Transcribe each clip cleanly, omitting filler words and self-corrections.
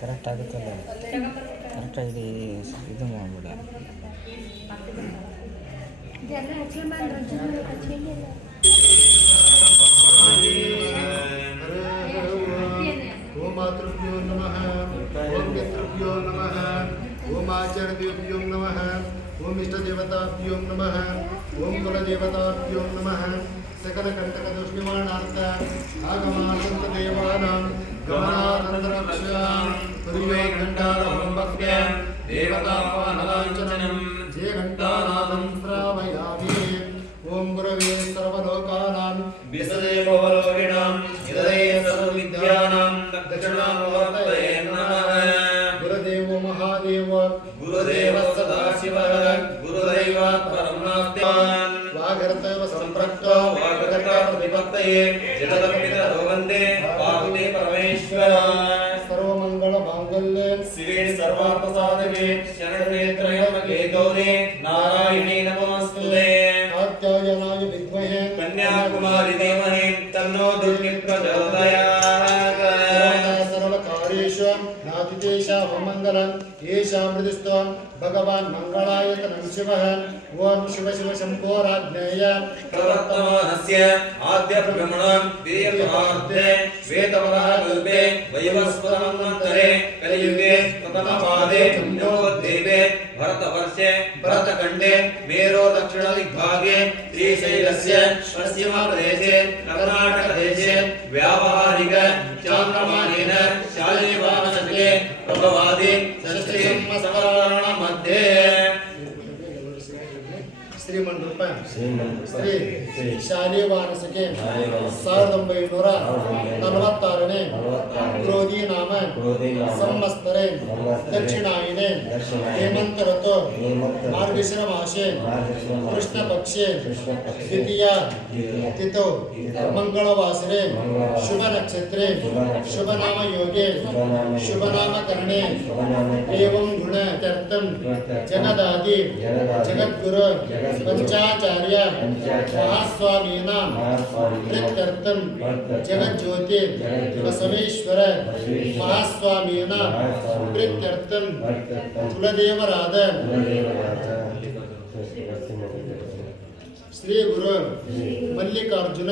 Correct ಆಗುತ್ತಲ್ಲ, ಕರೆಕ್ಟಾಗಿ ಇದು ಮಾಡ್ಬಿಡ. ओम मातृभ्यो नमः, ओम पितृभ्यो नमः, ओम आचार्यदेवभ्यो नमः, ओम इष्टदेवताभ्यो नमः, ओम कुलदेवताभ्यो नमः। सकल कंटक दोष निवारणार्थ आगमासंत देवानां गमनानंतरक्षां तुर्यो घंटारहं भक्त्या देवतापानलाञ्छनं जे घंटानादं श्रावयामि। ओम गुरवे सर्वलोकानां विसदे भवरोगिणां हृदये सर्वविद्यानां दक्षिणामूर्तये नमः। गुरुदेवो महादेव गुरुदेव सदाशिवः गुरुदैवात् परं नास्ति। वागर्तव सम्पृक्तो वागर्ता प्रतिपत्तये जगदपितरो वन्दे पार्वती परमेश्वर। सर्वमंगल मांगल्ये शिवे सर्वार्थसाधके शरण्ये त्र्यंबके गौरी नारायणी नमोस्तुते। कात्यायनाय विद्महे कन्याकुमारी धीमहि तन्नो दुर्गे प्रचोदयात्। सर्वकार्येषु नातिदेशः मंगलम् येषां मृदुस्त्वं भगवान् मंगलायतनं शिवः। ओम शिव शिव शंभो राज्ञेय प्रवर्तमानस्य आद्य ब्रह्मणं वीर्यपरार्थे श्वेतवरः कल्पे वैवस्वतमन्वन्तरे कलियुगे प्रथमपादे जम्बोद्वीपे भरतवर्षे भरतखण्डे मेरो दक्षिणदिग्भागे श्रीशैलस्य पश्चिमप्रदेशे कर्णाटकदेशे व्यावहारिक चान्द्रमानेन शालिवानशके प्रभवादि षष्ठीसंवत्सराणां मध्ये श्रीमन रूप श्री शालिवानसके 1946 क्रोधी नाम संवत्सरे दक्षिणायने हेमंत ऋतु मार्गशीर मासे कृष्ण पक्षे द्वितीया तिथौ मंगलवासरे शुभ नक्षत्रे शुभ नाम योगे शुभ नाम करणे एवं गुण त्यर्थं जगदादि जगद्गुरु पंचाचार्य महास्वामीनां प्रीत्यर्थं जगज्योति बसवेश्वर महास्वामीनां प्रीत्यर्थं कुलदेवराद श्री गुरु मल्लिकार्जुन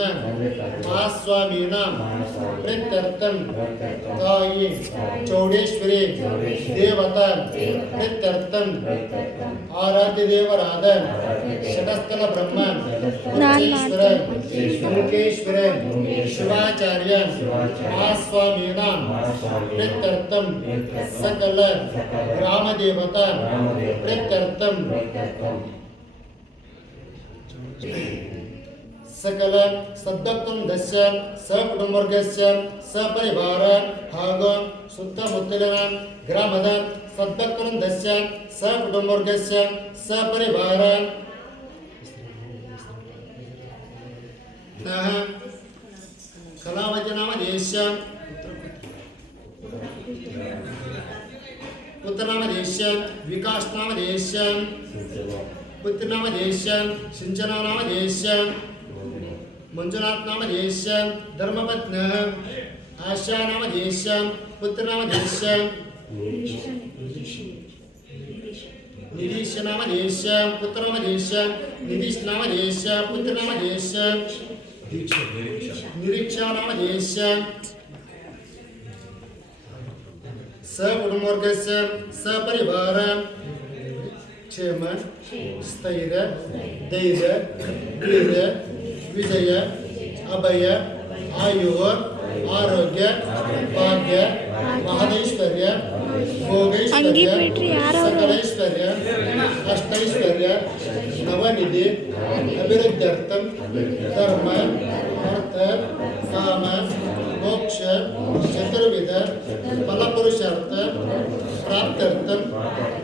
महास्वामीनां प्रीत्यर्थं ताई चौडेश्वरी देवता प्रीत्यर्थं आराध्य देवराद षटस्थल ब्रह्म उच्चेश्वर मुकेश्वर शिवाचार्य महास्वामीनां प्रीत्यर्थं सकल ग्राम देवता प्रीत्यर्थं सकल सद्दकुंडस्य सकुटुंबवर्गस्य सपरिवार ಹಾಗೂ ಸುತ್ತಮುತ್ತಲಿನ ಗ್ರಾಮದ ಸದ್ದಕುಂಡस्य ಸಕುಟುಂಬವರ್ಗस्य ಸಪರಿವಾರ ಕಲಾವತಿ ನಾಮಧೇಯಸ್ಯ ಪುತ್ರನಾಮಧೇಯಸ್ಯ ವಿಕಾಸ್ ನಾಮಧೇಯಸ್ಯ पुत्रनामधेयस्य सिंचनानामधेयस्य मंजुनाथनामधेयस्य धर्मपत्न्यः आशानामधेयस्य पुत्रनामधेयस्य निरीशनामधेयस्य पुत्रनामधेयस्य निरीशनामधेयस्य पुत्रनामधेयस्य निरीक्षानामधेयस्य सकुटुंबवर्गस्य सपरिवार क्षेम स्थैर्य धैर्य वीर विजय अभय आयु आरोग्य भाग्य महदैश्वर्य भोगैश्वर्य सकलैश्वर्य अष्टैश्वर्य नवनिधि अभिवृद्ध्यर्थं धर्म अर्थ काम मोक्ष चतुर्विध फलपुरुषार्थ प्राप्त्यर्थम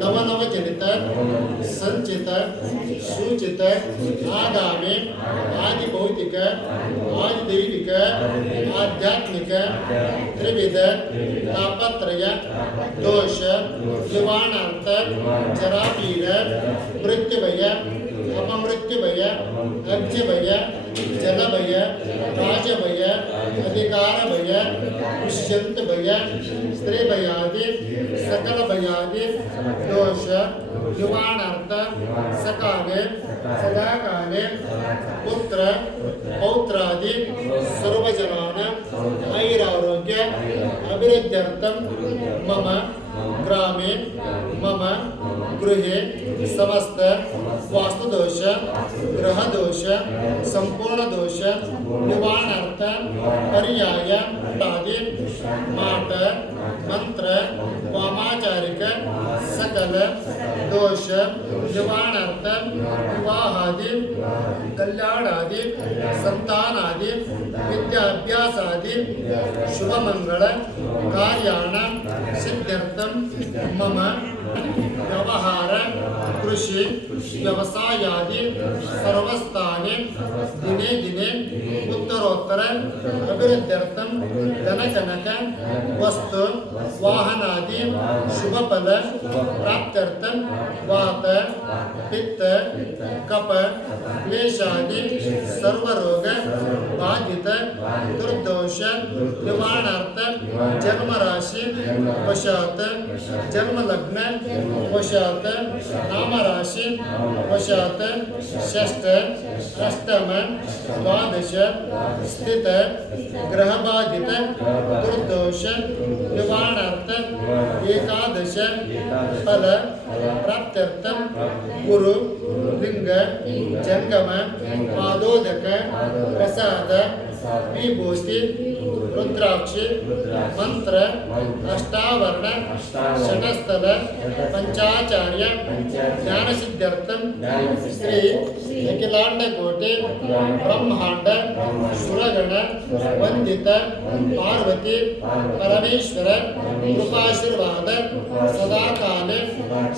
नवनवजनित संचित सूचित आगामी आदि भौतिक आदि दैविक आध्यात्मिक त्रिविध तापत्रय दोष निवारणार्थ जरापीड मृत्युभय अपमृत्युभय अग्निभय जलभय राजभय अधिकारभय दुष्यन्तभय स्त्रीभयादि सकल भयादि दोष निवारणार्थ सकाले सदाकाले पुत्र पौत्रादि सर्वजनानां आयुरारोग्य अभिवृद्ध्यर्थं मम ग्रामे मम गृहे समस्त वास्तुदोष ग्रहदोष संपूर्ण दोष निवारणार्थ पर्याय आदि माट मंत्र वामाचारिक सकल दोष निवारणार्थ विवाहादि कल्याणादि संतानादि विद्याभ्यासादि शुभमंगल कार्याणां सिद्ध्यर्थं मम व्यवहार कृषि व्यवसायादि सर्वस्थाने दिने दिने उत्तरोत्तर अभिवृद्ध्यर्थं धनकनक वस्तु वाहनादि शुभफल प्राप्त्यर्थं वात पित्त कफ क्लेशादि सर्वरोग बाधित दुर्दोष निवारणार्थ जन्मराशि वशात जन्म लग्न वशात नाम राशि वशात षष्ठ अष्टम द्वादश स्थित ग्रह बाधित दुर्दोष निवारणार्थ एकादश फल प्राप्त्यर्थं गुरु लिंग जंगम पादोदक प्रसाद विभूति रुद्राक्षि मंत्र अष्टावरण षटस्थल पंचाचार्य ज्ञान सिद्ध्यर्थं श्री अखिलांड कोटि ब्रह्मांड सुरगण वंदित पार्वती परमेश्वर कृपाशीर्वाद सदा काले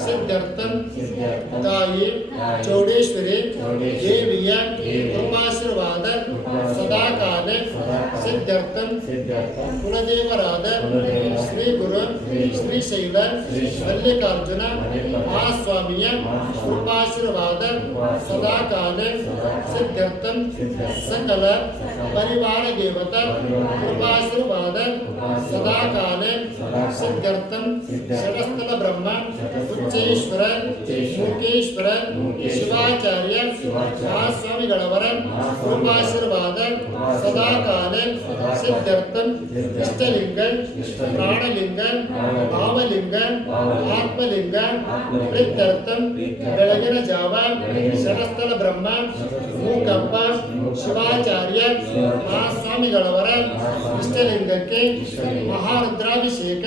सिद्ध्यर्थं ताई चौडेश्वरी देवीय कृपाशीर्वाद सदा काले सिद्ध्यर्थं कुलदेवराद श्री गुरु श्रीशैल मल्लिकार्जुन महास्वामीय कृपाशीर्वाद सदा काले सिद्ध्यर्थं सकल परिवार देवता कृपाशीर्वाद सदा काले सिद्ध्यर्थं षटस्थल ब्रह्म उच्चेश्वर मुकेश्वर शिवाचार्य महास्वामिಗಳವರ कृपाशीर्वाद सदा काले सिद्ध्यर्थं इष्टलिंग प्राणलिंग भावलिंग आत्मलिंग प्रीत्यर्थं ಬೆಳಗಿನ ಜಾವ ಷಟಸ್ಥಲ ಬ್ರಹ್ಮ ಮೂಕಪ್ಪ ಶಿವಾಚಾರ್ಯ ಮಹಾಸ್ವಾಮಿಗಳವರ ಇಷ್ಟಲಿಂಗಕ್ಕೆ ಮಹಾರುದ್ರಾಭಿಷೇಕ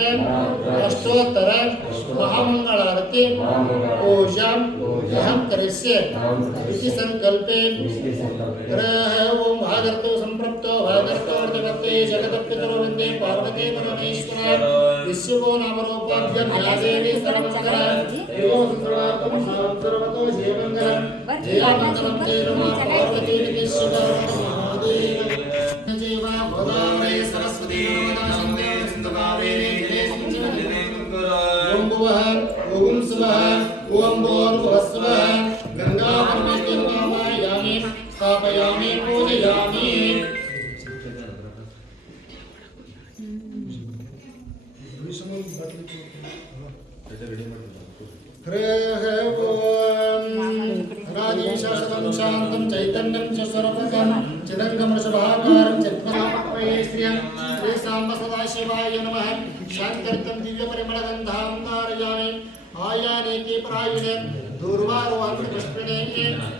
ಅಷ್ಟೋತ್ತರ ಮಹಾಮಂಗಳಾರತಿ ಪೂಜಾಂ ಅಹಂ ಕರಿಷ್ಯೆ ಇತಿ ಸಂಕಲ್ಪೆ ಓಂ ಭಾಗರ್ತೋ ಸಂಪ್ರಪ್ತೋ ಭಾಗರ್ತೋ ಅರ್ಧವತ್ತೇ ಜಗದಪ್ಪಿತರೋ ವಂದೇ ಪಾರ್ವತಿ ಪರಮೇಶ್ವರ ವಿಶ್ವೋ ನಾಮರೂಪಾಭ್ಯಂ ಯಾ ದೇವಿ ಸರ್ವಮಂಗಲ ದೇವೋ ಸುಂದರಾತ್ಮ ಸರ್ವತೋ ಜೀವಂಗಲ ಜೀವಮಂಗಲಂ ಜಯರಮ ಪಾರ್ವತಿ ವಿಶ್ವದ ಮಹಾದೇವ ಜೀವ ಗೋದಾವರಿ ಸರಸ್ವತಿ ನರ್ಮದಾ ಸಿಂಧು ಕಾವೇರಿ ಓಂ ಭುವಃ ಓಂ ಸ್ವಃ ಓಂ ಭೂರ್ಭುವಸ್ವಃ ಗಂಗಾ ಪರಮೇಶ್ವರಿ ಕಾಮಯಾಮಿ ಸ್ಥಾಪಯಾಮಿ ಪೂಜಯಾಮಿ हृः ओम् अनादिशाश्वतं शान्तं चैतन्यं च सर्वगं चिदङ्गं वृषभाकारं चित्मनामये श्रियं श्रीसाम्ब सदाशिवाय नमः शान्त्यर्थं दिव्यपरिमलगन्धां धारयामि आयानेति प्रायुणे दूर्वारोहन्तपुष्पिणे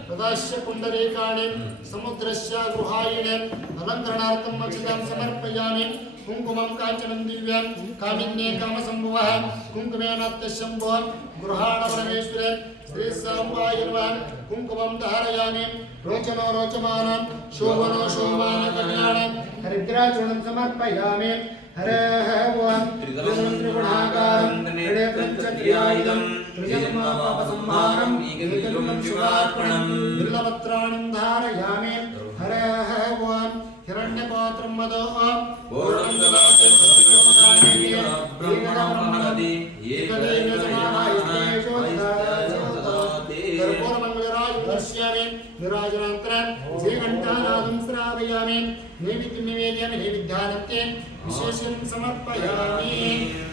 तदाश्च पुण्डरीकाणि समुद्रस्य गृहायिणे अलङ्करणार्थं मक्षितां समर्पयामि कुङ्कुमं काञ्चनं दिव्यं कामिन्ये कामसम्भवः कुङ्कुमेनात्यशम्भुः गृहाणपरमेश्वरे श्रीसाम्बाय नमः कुङ्कुमं धारयामि रोचनो रोचमानं शोभनो शोभान कल्याण हरिद्र मुद्राचूर्णं समर्पयामि हरः ओं त्रिदलं त्रिगुणाकारं त्रिनेत्रं च ध्यायितं त्रिजन्मपापसंहारं एकबिल्वं शिवार्पणं बिल्वपत्राणि धारयामि हरः ओं हिरण्यपात्रं मदो पूर्णं ददाति ब्रह्मणि एकदेव समानायतेषु कर्पूरमङ्गलराज दर्शयामि निराजनान्तरं श्रीघण्टानादं श्रावयामि नैवेद्यं निवेदयामि नैवेद्यानन्ते विशेषं समर्पयामि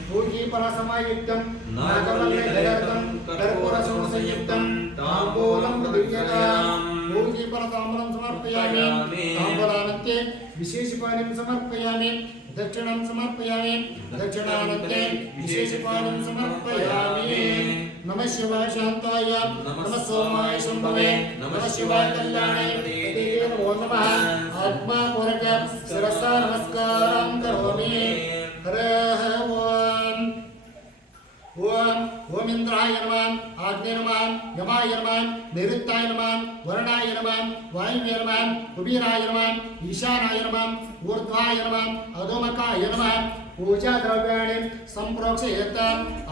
पूजीफलसमयुक्तं नागवल्लभदर्तं कर्पूरसंयुक्तं ताम्बूलं प्रदीयताम् पूजीफलताम्बूलं समर्पयामि ताम्बूलानन्ते विशेषपानीं समर्पयामि दक्षिणं समर्पयामि दक्षिणानन्ते विशेषपानीं समर्पयामि नमः शिवाय शान्ताय नमः सोमाय शम्भवे नमः शिवाय कल्याणाय देवाय नमो नमः आत्मापूर्वक शिरसा नमस्कारं करोमि हरः ओम इंद्राय नमः आग्नेय नमः यमाय नमः नैऋत्याय नमः वरुणाय नमः वायुवे नमः कुबेराय नमः ईशानाय नमः ऊर्ध्वाय नमः अधोमुखाय नमः पूजा द्रव्याणि संप्रोक्षयेत्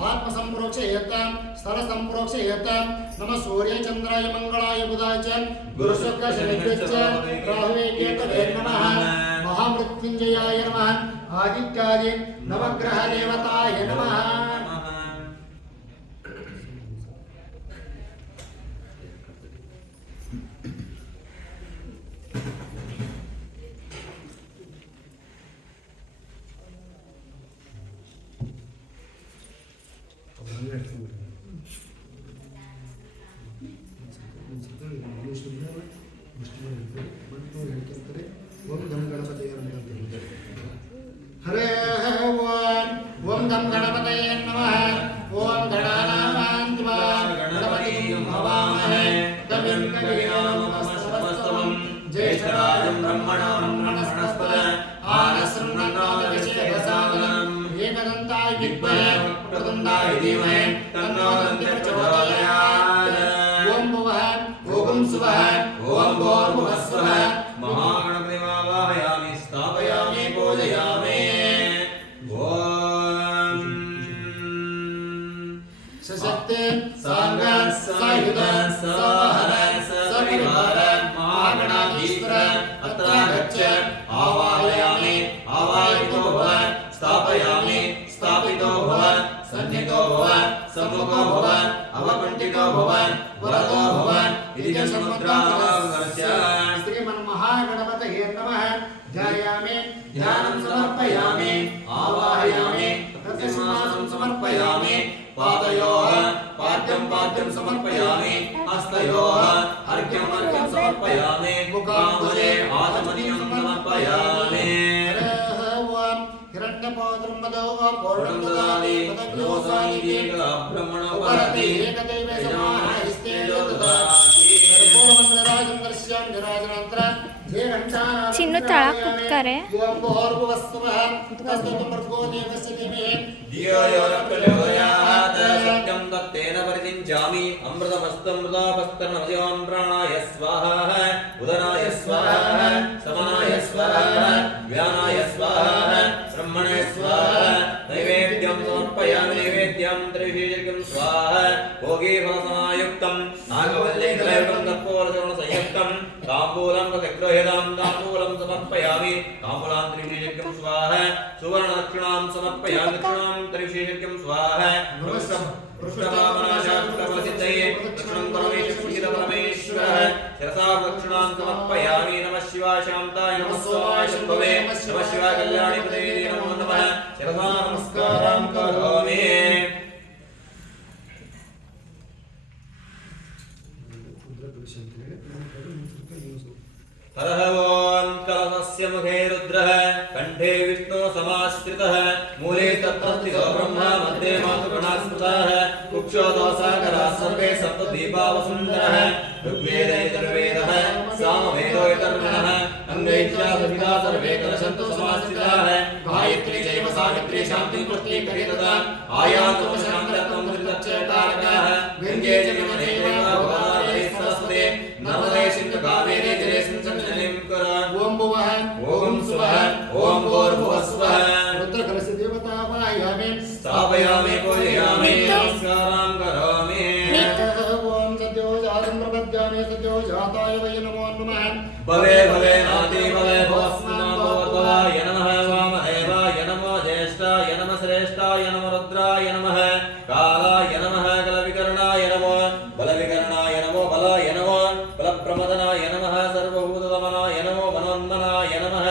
आत्म संप्रोक्षयेत् स्थल संप्रोक्षयेत् नमः सूर्य चंद्राय मंगलाय बुधाय च गुरु शुक्र शनिभ्य च राहुवे केतवे नमः महामृत्युंजयाय नमः आदित्यादि नवग्रह देवताय नमः हरे ओम गम गणपतये नमः ओम गणानां त्वा गणपतिं हवामहे तमिं कविनामस्तवं ज्येष्ठराजं ब्रह्मणां ब्रह्मणस्पद आनसृण्वन्नोदविषेदसादनम् एकदन्ताय विद्महे प्रदन्ताय धीमहि तन्नो दन्ति प्रचोदयात् ओम भुवः ओम सुवः ओम भूर्भुवः स्वः महागणपतिमावाहयामि स्थापयामि पूजयामि ओम सशक्ते सांग सायुध सवहर सविहार महागणाधीश्वर अत्र गच्छ आवाहयामि आवाहितो भव स्थापयामि स्थापितो भव सन्निधो भव सम्मुखो भव अवकुण्ठितो भव वरदो भव इति च समुद्रावगस्य श्रीमन्महागणपतये नमः ध्यायामि ध्यानं समर्पयामि आवाहयामि तत्सिंहासनं समर्पयामि पादयोः पाद्यं समर्पयामि हस्तयोः अर्घ्यं समर्पयामि मुखाम्बुजे आचमनीयं समर्पयामि हिरण्यपात्रं मदो पूर्णं ददाति तदग्निहोसायि ब्रह्मणोपरति एकदैव समाहस्ते ददाति कर्पूरमण्डलराजं दर्शयामि निराजनान्तरं चिन्नु तळा कुत्करे ओम भूर्भुवस्सुवः तस्मै भर्गो देवस्य धीमहि धियो यो न प्रचोदयात् सत्यं तत्तेन परिचिञ्चामि अमृतमस्तमृतापस्तनमजं प्राणाय स्वाहा उदनाय स्वाहा समानाय स्वाहा व्यानाय स्वाहा ब्रह्मणे स्वाहा नैवेद्यं समर्पयामि नैवेद्यं त्रिविशेषकं स्वाहा भोगे फलसमायुक्तं नागवल्लीकलयुक्तं कर्पूरचूर्णसंयुक्तं ताम्बूलं गृह्यतां ताम्बूलं समर्पयामि ताम्बूलां त्रिविशेषकं स्वाहा सुवर्णदक्षिणां समर्पयामि दक्षिणां त्रिविशेषकं स्वाहा पृष्ठभावनाशास्त्रप्रसिद्धये दक्षिणं परमेश्वरः शिरसा दक्षिणां समर्पयामि नमः शिवाय शान्ताय नमः सोमाय शम्भवे नमः शिवाय कल्याणपते नमो नमः शिरसा नमस्कारं करोमि हरः ओं कलशस्य मुखे रुद्रः कंठे विष्णु समाश्रितः मूले तत्त्वस्थितो ब्रह्मा मध्ये मातृगणाः स्मृताः कुक्षोदोसागराः सर्वे सप्तद्वीपावसुन्दरः ऋग्वेदे यजुर्वेदः सामवेदो यतर्वणः अंगैश्चासहिता सर्वे कलशन्तु समाश्रिताः गायत्री चैव सावित्री शान्तिं पुष्टिकरी तथा आयातु शान्तत्वं त्रिदक्षतारकाः गङ्गे च यमुने चैव गोदावरी सरस्वती नर्मदे सिन्धु कावेरी जलेऽस्मिन् सन्निधिं कुरु ओम भुवः ओम सुवः ओम भूर्भुवस्वः रुद्रकलश देवतावायामि स्थापयामि पूजयामि नमस्कारं करोमि ओम सद्यो जातं प्रपद्यामि सद्यो जाताय वै नमो नमः भवे भवे नाति भवे भवस्मान् भवद्भवाय नमः वामदेवाय नमो ज्येष्ठाय नमः श्रेष्ठाय नमो रुद्राय नमः कालाय नमः कलविकर्णाय नमो बलविकर्णाय नमो बलाय नमो बलप्रमदनाय नमः सर्वभूतदमनाय नमो मनोन्मनाय नमः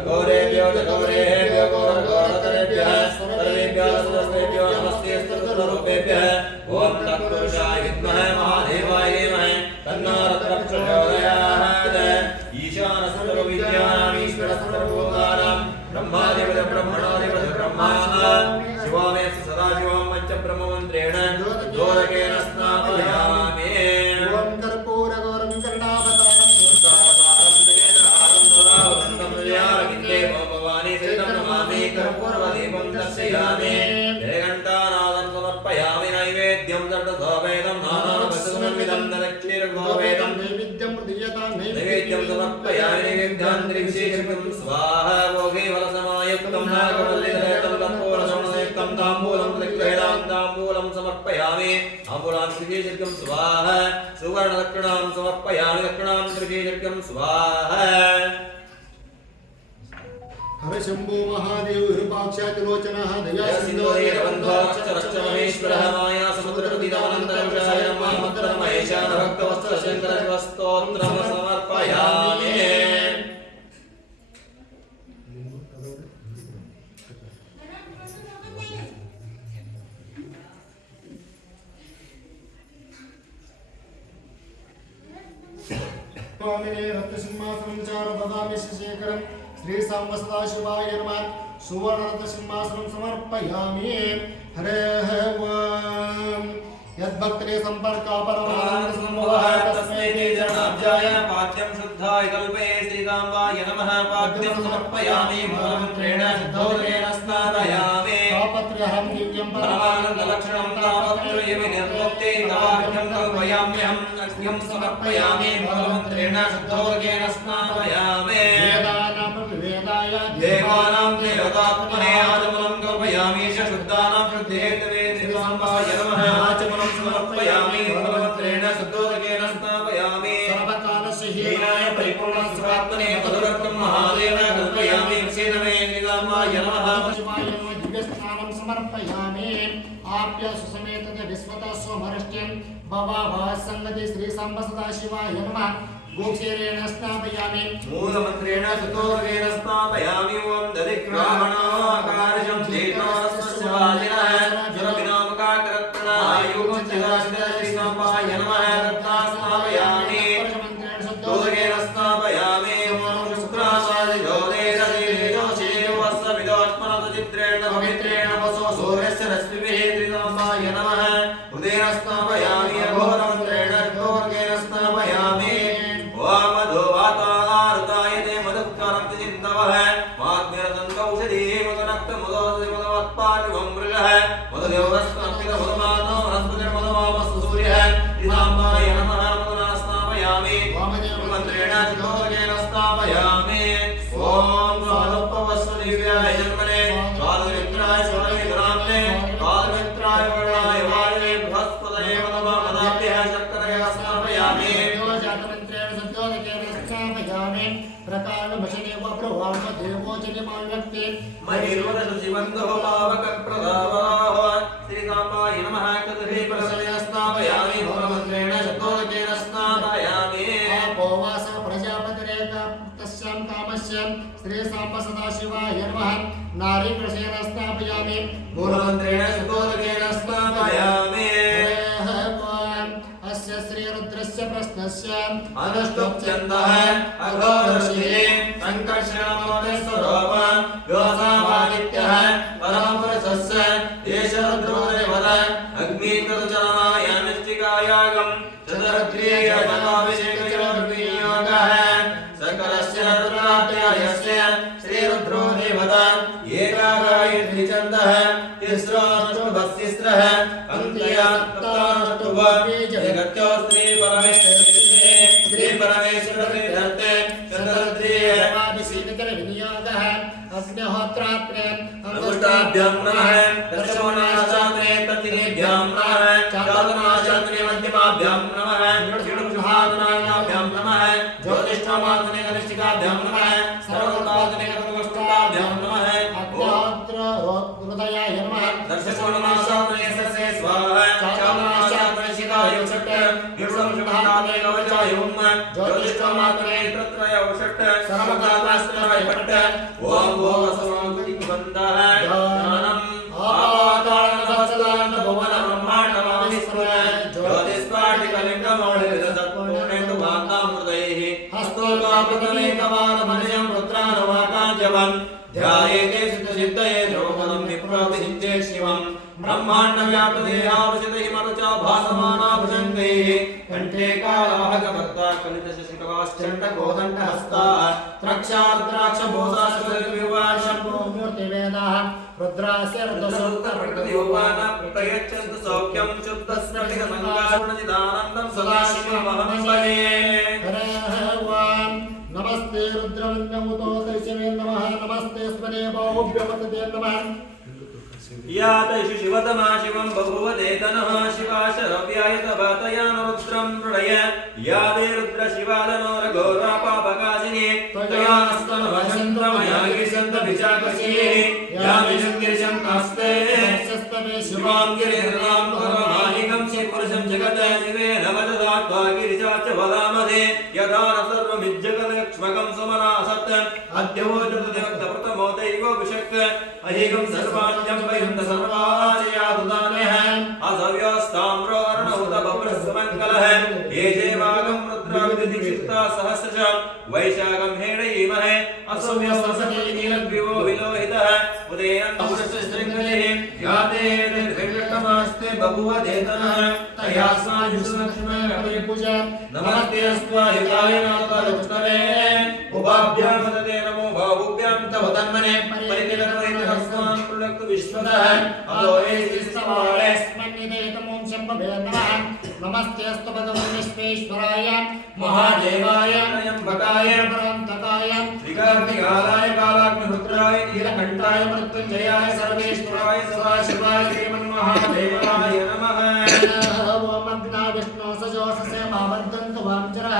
अघोरेभ्यो घोरेभ्यो घोरघोरतरेभ्यः सर्वेभ्यः सुरस्तेभ्यो नमस्ते स्तुतिरूपेभ्यः ओम तत्पुरुषाय विद्महे महादेवाय धीमहि तन्नो रुद्रः प्रचोदयात् ईशानसर्वविद्यानाम् ईश्वरसर्वभूतानां ब्रह्माधिपतिः ब्रह्मणोऽधिपतिः ब्रह्मा शिवामेव सदाशिवं पञ्चब्रह्ममन्त्रेण दोरकेन स्नापयामि ओम कर्पूरगौरं कर्णावतारं पुरुषावतारं तेजहारं दुरावृतं विद्यारविन्दे भवानी श्रीतं नमामि कर्पूरदीपं दर्शयामि जयघण्टानादं समर्पयामि नैवेद्यं दर्शसोपेदं नानावस्तुसंविदं दक्षिणगोपेदं नैवेद्यं प्रदीयतां नैवेद्यं समर्पयामि नैवेद्यान्तरिक्षेकं स्वाहा भोगे फलसमायुक्तं नागवल्लिदलेतं कर्पूरसंयुक्तं ताम्बूलं प्रतिगृह्णां ताम्बूलं समर्पयामि ताम्बूलान्तरिक्षेकं स्वाहा सुवर्णदक्षिणां समर्पयामि दक्षिणां त्रिक्षेकं स्वाहा हर शंभो महादेव विरूपाक्षातिलोचनः दया सिन्धुरीरबन्धोश्च महेश्वरः माया समुद्रपतितमनन्तरविषाय नमः महेशान भक्तवत्सलशङ्करशिवस्तोत्रं समर्पयामि स्वामिने रत्नसिंहासनं चारुददामि शेखरं श्री सांब सदाशिवाय नमः सुवर्णरत्नसिंहासनं समर्पयामि हरेः ओम यद्भक्तरे सम्पर्कापरमानन्दसम्मोहः तस्मै तेजनाब्जाय पाद्यं शुद्धाय कल्पे श्रीकाम्बाय नमः पाद्यं समर्पयामि मूलमन्त्रेण शुद्धोदकेन स्नापयामि तापत्रयहं दिव्यं परमानन्दलक्षणं तापत्रयविनिर्मुक्ते तवाभ्यं कल्पयाम्यहम् अर्घ्यं समर्पयामि मूलमन्त्रेण शुद्धोदकेन स्नापयामि देवानां देवतात्मने आचमनं कल्पयामि च शुद्धानां शुद्धेतवे श्रीकाम्बाय नमः आचमनं समर्पयामि मूलमन्त्रेण शुद्धोदकेन स्नापयामि सर्वकालस्य हीनाय परिपूर्णस्वात्मने मधुरत्वं महादेव कल्पयामि विषेदमे श्रीकाम्बाय नमः शिवाय नमः दिव्यस्नानं समर्पयामि आप्य सुसमेत विश्वतः स्वमरष्ट्यं भवाभासङ्गति श्री सांब सदाशिवाय नमः गोक्षेरेण स्नापयामि मूलमन्त्रेण शुद्धोदकेन स्नापयामि ओम दधिग्रामणाकारशं धीतास्वाजिनः जुरविनामकाकरत्नायुगञ्चिदाशिनः श्रीकाम्बाय नमः तथा स्नापयामि दोदकेन स्नापयामि ओम शुक्राचार्यजोदेशदेशोशेवस्सविदोत्मनतचित्रेण पवित्रेण वसो सूर्यस्य रश्मिभिः श्रीकाम्बाय नमः हृदयेन स्नापयामि अघोरमन्त्रेण दोदकेन स्नापयामि वामधोवातारुतायते मदुक्तरक्तचिन्तवः वाग्निरदन्तौषधीः मदनक्तमुदोदमदवत्पाटिवं मृगः मददेवरस्कल्पितमुदमानो वनस्पतिर्मदवामस्तु सूर्यः श्रीकाम्बाय नमः मदना स्नापयामि मन्त्रेण शुद्धोदकेन स्नापयामि ॐ स्वालोपवस्व दिव्याय जन्मने स्वालमित्राय स्वरमित्राम्ने स्वालमित्राय वर्णाय वायुवे बृहस्पतये मदवामदाभ्यः शर्करया स्नापयामि प्रकाशभशनेव प्रभाव देवो जनिमान्यक्ते महिर्वदशुचिवन्दो पावकप्रदावराः श्रीकाम्बाय नमः कदरे प्रसलया स्नापयामि मूलमन्त्रेण शुद्धोदकेन स्नापयामि आपोवास प्रजापतिरेक तस्यां कामस्य श्री सांब सदाशिवाय नमः नारीकृषेण स्नापयामि मूलमन्त्रेण शुद्धोदकेन स्नापयामि अस्य श्री रुद्रस्य प्रश्नस्य अनुष्टुप्छन्दः अघोरशिरे सङ्कर्षणमोदस्वरूप योऽसावादित्यः परमपुरुषस्य देशरुद्रोदेवत अग्निकृतजनमाय निष्ठिकायागं चतुर्द्रियजनाभिषेकयोगः सकलस्य रुद्राध्यायस्य श्रीरुद्रो देवत एकागायत्रिचन्दः तिस्रोऽष्टुभस्तिस्रः जगत्यो श्री परमेश्वर श्री परमेश्वर धरते चतुर्द्रिय विनियोगः अग्निहोत्रात्रे अंगुष्ठाभ्यां नमः दर्शनाशास्त्रे तत्तिभ्यां नमः चादनाशास्त्रे मध्यमाभ्यां नमः षड्भुजादनाभ्यां नमः ज्योतिष्ठमात्मने कनिष्ठिकाभ्यां नमः सर्वोत्तात्मने कनिष्ठिकाभ्यां नमः अग्निहोत्र हृदयाय नमः दर्शनाशास्त्रे सस्य स्वाहा चादनाशास्त्रे शिखाय षट् युष्मशुभात्मने कवचाय ओम ज्योतिष्ठमात्मने तत्रय षट् सर्वोत्तात्मने पट्ट ओम ओम सर्वं बंदः ज्ञानम् आपाताळनवसदान भुवन ब्रह्माण्डमाविस्मर ज्योतिस्फाटिकलिङ्गमौलिविदसत्पूर्णेन्दु भान्तामृतैः हस्तोपापतमेकवादमनयं रुद्रानवाकाञ्चवम् ध्यायेते सिद्धसिद्धये द्रौपदं विप्रातिसिद्धे शिवम् ब्रह्माण्डव्यापदेहावसितैः मरुचा भासमाना भुजङ्गैः कण्ठे कालाहकवर्ता कलितशशिकवाश्चण्डकोदण्डहस्ता त्रक्षाद्राक्षभूषाश्चर्यविवाशम्भूमूर्तिवेदाः रुद्रास्य रुद्रसूक्तप्रकृतियोपान प्रयच्छन्तु सौख्यं शुद्धस्फटिकमङ्गलपूर्णचिदानन्दं सदाशिवमहं भजे नमस्ते रुद्रवन्द्यमुतो दर्शने नमः नमस्ते स्मने बाहुभ्यमतते नमः यातैषु शिवतमा शिवं बभूवदेतनः शिवाशरव्यायतभातयान रुद्रं प्रणय यादे रुद्रशिवादनो रघोरापापकाशिने तया नस्तनभजन्तमया गिरिशन्तभिचाकशिने यामिषङ्गिरिशन्तास्ते शिवां गिरिर्नां परमाहिकं शिवपुरुषं जगत् शिवेन वददात्वा गिरिशाच वदामधे यदा न सर्वमिज्जगलक्ष्मकं सुमनासत् अद्योजतप्रथमो दैवभिषक् अहिकं सर्वाण्यं वैहन्त सर्वाजयादुदानः असव्यस्ताम्रो अर्णौत बभ्रस्मङ्गलः ये जेवागं रुद्राविदिक्षिप्ता सहस्रश वैशाखं हेडयीमहे असव्यस्वसति नीलग्रीवो विलोहितः उदयं पुरुषशृङ्गलेः याते निर्विघ्नमास्ते बभुव देतनः तयास्माजुष्लक्ष्मे पूजा नमस्ते अस्त्वाहिताय नाथालक्ष्मणे उभाभ्यां वदते नमो बाहुभ्यां तव तन्मने परिनिगतवैतहस्मान् पुलक्तु विश्वतः अतो एतिस्तवाळे स्मन्निदेतमों शम्भवे नमः नमस्ते अस्तु भगवन् विश्वेश्वराय महादेवाय त्र्यम्बकाय परान्तकाय त्रिकाग्निकालाय कालाग्निरुद्राय नीलकण्ठाय मृत्युञ्जयाय सर्वेश्वराय सदाशिवाय श्रीमन्महादेवाय नमः ओम अग्ना विष्णु सजोषसे मावन्तन्तु वाञ्चरः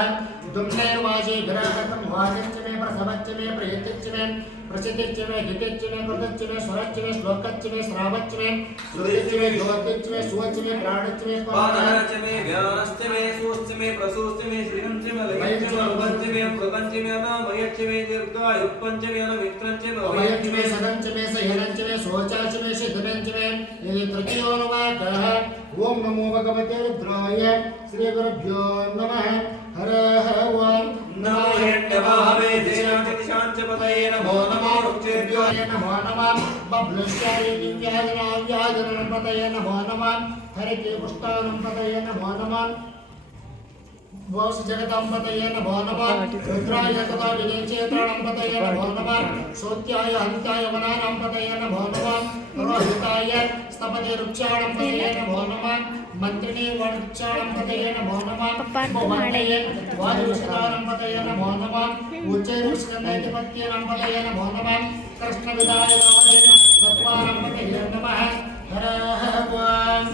दुम्नैर्वाजे विराजतं वाजञ्च मे प्रसवच्च मे प्रियतिच्च मे प्रसिद्धिच्च मे हितिच्च मे कृतच्च मे स्वरच्च मे श्लोकच्च मे श्रावच्च मे श्रुतिच्च मे ज्योतिच्च मे सुवच्च मे प्राणच्च मे पादरच्च मे व्यानश्च मे सूश्च मे प्रसूश्च मे श्रीयञ्च मे लयञ्च मे उपञ्च मे प्रपञ्च मे अनामयच्च मे दीर्घायुप्पञ्च मे अनमित्रञ्च मे अभयच्च मे सदञ्च मे सहिरञ्च मे शोचाच मे सिद्धञ्च मे ये तृतीयोनुवाकः ओम नमो भगवते रुद्राय श्री गुरुभ्यो नमः हरः ओम नमो हिरण्यवाहवे देनाचतिशाञ्च पतये नमो नमो रुक्षेभ्यो नमो नमः बब्लश्चाय दिव्याजनाव्याजनं पतये नमो नमः हरिके पुष्टानं पतये नमो नमः वोष जगदम्बतये नमो नमः रुद्राय तथा विदेचेत्राणं पतये नमो नमः शोत्याय हन्त्याय वनानां पतये नमो नमः रोहिताय स्तपति वृक्षाणं पतये नमो नमः मंत्रिणी वृक्षाणं पतये नमो नमः भुवनये वायुषदानं पतये नमो नमः उच्चैरुष्कन्दैत्यपत्यनं पतये नमो नमः कृष्णविदाय नमः सत्वानं पतये नमः हरः ओम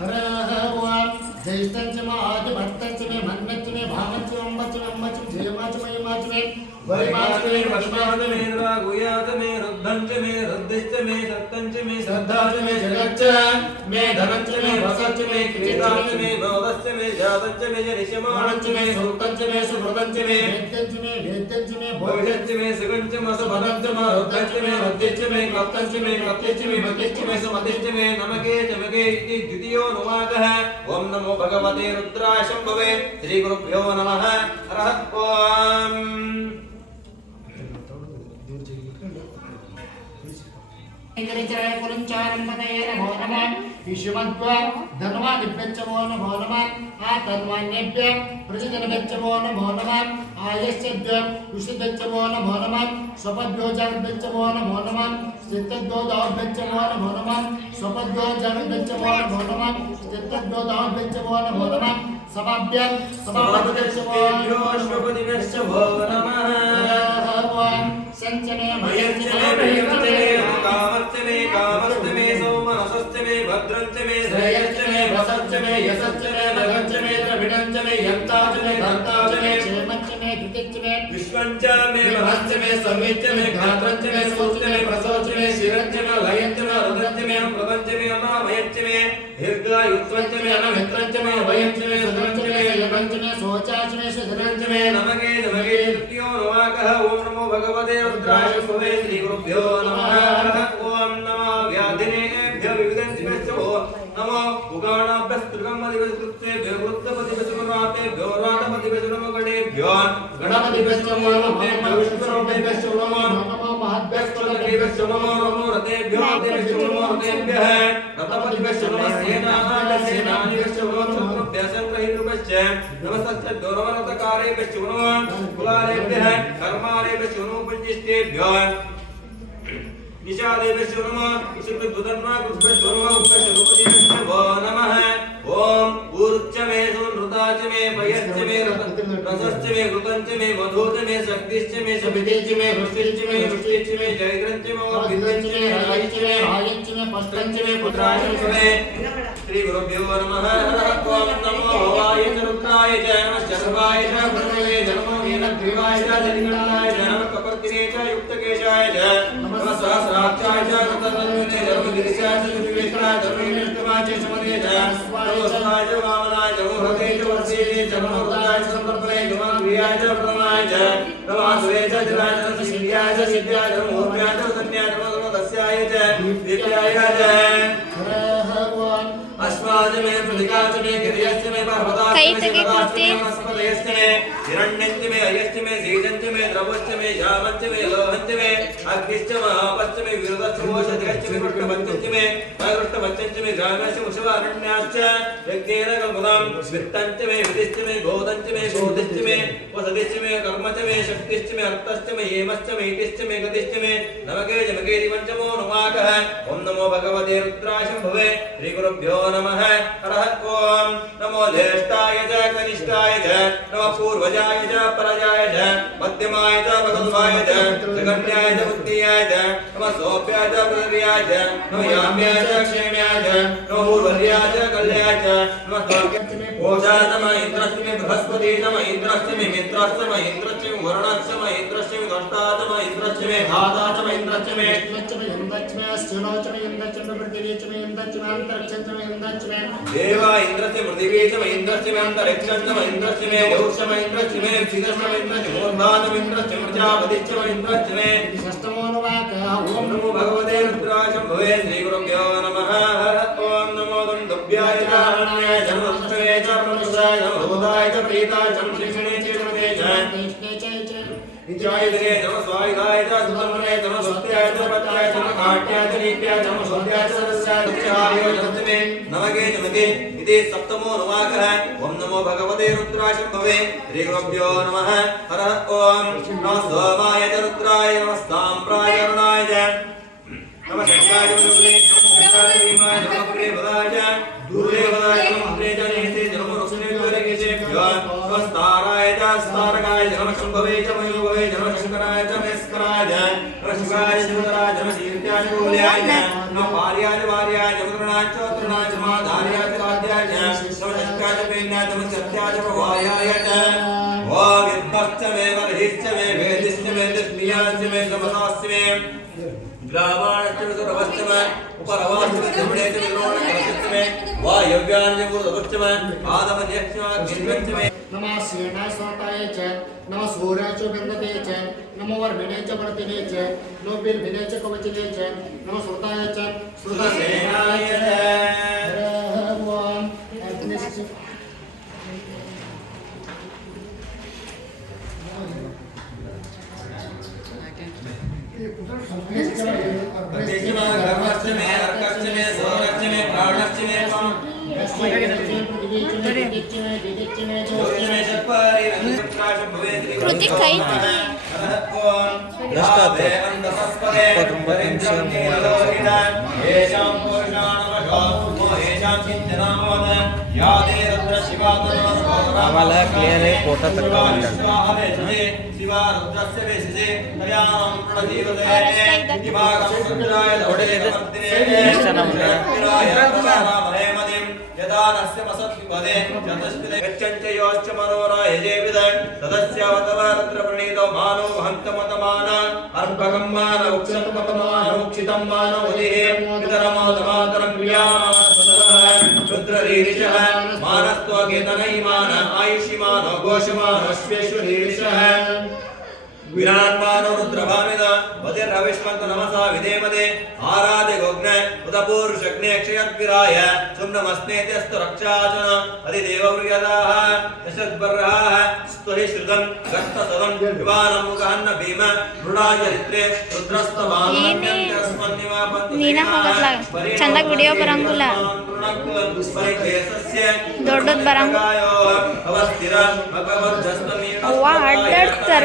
हरः ओम जयस्तंच मे आज भक्तंच मे मन्नच मे भावच मे अम्बच मे अम्बच मे जयमाच मे यमाच मे वरिमाच मे वरिमाच मे रागुयात मे रुद्धंच मे रुद्धिश्च मे सत्तंच मे श्रद्धाच मे जगच्च मे धनंच मे वसच्च मे कीर्ताच मे नोदश्च मे जातंच मे जनिष्यमाणंच मे सुक्तंच मे सुभृतंच मे वेद्यंच मे भविष्यच्च मे सुगंच मे सुभदंच मे रुद्धंच मे रुद्धिश्च मे क्लप्तंच मे क्लप्तिश्च मे भक्तिश्च मे सुमतिश्च मे नमके चमके इति द्वितीयो नुवाकः ओम नमो भगवते रुद्राय शम्भवे श्री गुरुभ्यो नमः हरः ओम गिरिचराय कुलंचारं पतये नमो नमः विश्वमद्वा धन्वादिभ्यश्च नमो नमः आतन्वान्येभ्य प्रजनभ्यश्च नमो नमः आयस्यभ्य ऋषिभ्यश्च नमो नमः स्वपद्योजाभ्यश्च नमो नमः स्थितद्योदाभ्यश्च नमो नमः स्वपद्योजाभ्यश्च नमो नमः स्थितद्योदाभ्यश्च नमो नमः समाभ्यं समाभ्यश्च नमः वत्सञ्चमे मयञ्चमे कामर्चमे कामस्तमे सौमनसस्तमे भद्रञ्चमे श्रेयश्चमे वसच्चमे यशश्चमे भगञ्चमे द्रविडञ्चमे यन्ताचमे धर्ताचमे क्षेमञ्चमे द्वितिच्चमे विश्वञ्चमे महश्चमे संविच्चमे घात्रञ्चमे सोच्चमे प्रसोच्चमे शिरञ्चमे लयञ्चमे रुद्रञ्चमे प्रपञ्चमे अनामयञ्चमे दीर्घायुत्वञ्चमे अनमित्रञ्चमे वयञ्चमे सुधरञ्चमे यवञ्चमे शोचाचमे सुधरञ्चमे नमगे नमगे तृतीयो नवाकः ओम नमो भगवते रुद्राय शुभे श्री गुरुभ्यो नमः ओम नमः व्याधिनेभ्यो विविधञ्चमेश्चो नमो उगाणाभ्यस्त्रिगमदिवसकृत्तेभ्यो वृत्तपतिवसुमरातेभ्यो राटपतिवसुमगणेभ्यो गणपतिभ्यो नमो विष्णुरूपेभ्यो नमो महद्भ्यस्त्वलकेभ्यो नमो रतेभ्यो देभ्यो नमो रतेभ्यः रतपतिभ्यो नमः सेनानिभ्यो नमो शत्रुभ्यः नमस्तभ्यो नमो रतकारेभ्यो नमो कुलालेभ्यः कर्मालेभ्यो नमो पुण्यस्तेभ्यो निशादेभ्यो नमः ईश्वरद्वदन्माकृभ्यो नमः उपशरुपतिभ्यो नमः ओम ऊर्चमे सुनृताचमे पयच्चमे रसश्चमे घृतञ्चमे मधुचमे शक्तिश्चमे शपितेश्चमे वृष्टिश्चमे वृष्टिश्चमे जयद्रञ्चमे विद्रञ्चमे रायञ्चमे पष्टञ्चमे पुत्रायञ्चमे श्री गुरुभ्यो नमः ओम नमो भवाय च रुद्राय च नमः शर्वाय च प्रतये च नमो नीलग्रीवाय च जनिनाय च नमः कपर्दिने च युक्तकेशाय च नमः सहस्राक्षाय च ततन्वने धर्मगिरिशाय च विवेकाय धर्मनिष्ठमाय च समदे च नमोस्ताय च वामनाय च हृदये च वर्षे च नमोदाय च संपर्पणे च क्रियाय च प्रथमाय च नमः सुरे च जनाय च सिद्ध्याय च सिद्ध्याय च मोहम्याय च धन्याय च दस्याय च दिव्याय च अस्माजमे प्रतिकाचमे गिरियश्चमे पर्वताचमे शिवराचमे हिरण्यञ्चमे अयश्चमे सीजञ्चमे द्रवश्चमे जामञ्चमे लोहञ्चमे अग्निश्चमे आपश्चमे विरुदश्चमोषधयश्चमे कृष्णपञ्चमे अकृष्णपञ्चमे ग्रामश्च उषवारण्याश्च यज्ञेन कल्पनां वित्तञ्चमे विदिश्चमे गोदञ्चमे गोदिश्चमे वसदिश्चमे कर्मचमे शक्तिश्चमे अर्थश्चमे हेमश्चमे इतिश्चमे गतिश्चमे नमके जमके दिवञ्चमो नुमाकः ओम नमो भगवते रुद्राय शम्भवे श्री गुरुभ्यो नमः हरः ओम नमो ज्येष्ठाय च कनिष्ठाय च नमः पूर्वजाय च परजाय च मध्यमाय च भगवद्वाय च जगन्याय च बुद्धियाय च नमः सोप्याय च प्रदर्याय च नमः याम्याय च क्षेम्याय च नमः पूर्वर्याय च कल्याय च नमः तर्क्यमे ओषा नमः इन्द्रश्चमे बृहस्पति नमः इन्द्रश्चमे मित्रश्चमे इन्द्रश्चमे वरुणश्चमे इन्द्रश्चमे दष्टाचमे इन्द्रश्चमे घाताचमे इन्द्रश्चमे यन्दच्चमे अस्थिनोचमे यन्दच्चमे पृथिवीचमे यन्दच्चमे अन्तरिक्षञ्चमे यन्दच्चमे देवा इन्द्रस्य पृथिवीचमे इन्द्रश्चमे अन्तरिक्षञ्चमे इन्द्रश्चमे वरुणश्चमे इन्द्रश्चमे क्षितश्चमे इन्द्रश्चमे मूर्धानमे इन्द्रश्चमे प्रजापतिश्चमे इन्द्रश्चमे षष्ठमो नवाकः ओम नमो भगवते रुद्राय शम्भवे श्री गुरुभ्यो नमः ओम नमो दण्डभ्याय च हरण्याय च नमस्ते च प्रमुषाय च भूताय च प्रीताय च शिक्षणे च नमते च इन्द्राय नमः स्वायुधाय च सुतमने च स्वस्त्याय च पत्याय च काट्याय च नीत्याय च स्वस्त्याय च सदस्याय च चार्यो जन्तमे नमगे नमगे इति सप्तमो नवाकः ओम नमो भगवते रुद्राय शम्भवे श्री गुरुभ्यो नमः हरः ओम नमः सोमाय च रुद्राय नमः साम्प्राय अरुणाय च नमः शङ्काय च नमः भीमाय च नमः प्रेमदाय च दूरेवदाय च नमः प्रेजनेते च नमः रुक्मिणेभ्यो नमस्ताराय च स्तारकाय च नमः शम्भवे च मयोभवे च नमः शङ्कराय च मेस्कराय च नमः शिवाय च सुन्दराय च नमः शीर्त्याय च गोल्याय च नमः पार्याय च वार्याय च मुद्रणाय च उत्तरणाय च महाधार्याय च आद्याय च नमः शङ्काय च प्रेण्याय च नमः सत्याय च प्रवायाय च ओम विद्मश्च मे वर्हिश्च मे भेदिश्च मे दिष्टियाश्च मे समसाश्च मे ग्रावाणश्च मे सुरवश्च मे उपरवाश्च मे धमणे च मे द्रोणकवचश्च मे वायव्याञ्च मे भूतवश्च मे आदमन्यश्च मे अग्निश्च मे नमः सेनाय सोताय च नमः सूर्याय च बिन्दते च नमो वर्भिने च वर्तिने च नमो बिर्भिने च कवचिने च नमः श्रुताय च श्रुतसेनाय च हरः ओम अग्निश्च कर्मश्च मे अर्कश्च मे सौरश्च मे प्राणश्च मे कृति कई आम्हाला क्लिअर आहे पोटा तक्का शिवा रुद्रस्य वेशे कल्याणं विरान्मानो रुद्रभामिद वतिर्रविष्मन्त नमसा विधेमदे आराधे गोग्ने उदपूर्षग्ने क्षयद्विराय सुम्नमस्नेति अस्तु रक्षाचन अधिदेववृगदाः यशद्बर्हाः स्तुहि श्रुतं गत्तसदं विवानं मुखहन्न भीम मृणाचरित्रे रुद्रस्तमानन्यस्मन्निवापन्तु ನೀನ ಹೋಗತ್ಲ ಚಂದಾಗಿ ವಿಡಿಯೋ ಬರಂಗಿಲ್ಲ ದೊಡ್ಡದ್ ಬರಂಗ ಅವ್ವ ಅಡ್ಡಾಡ್ತಾರ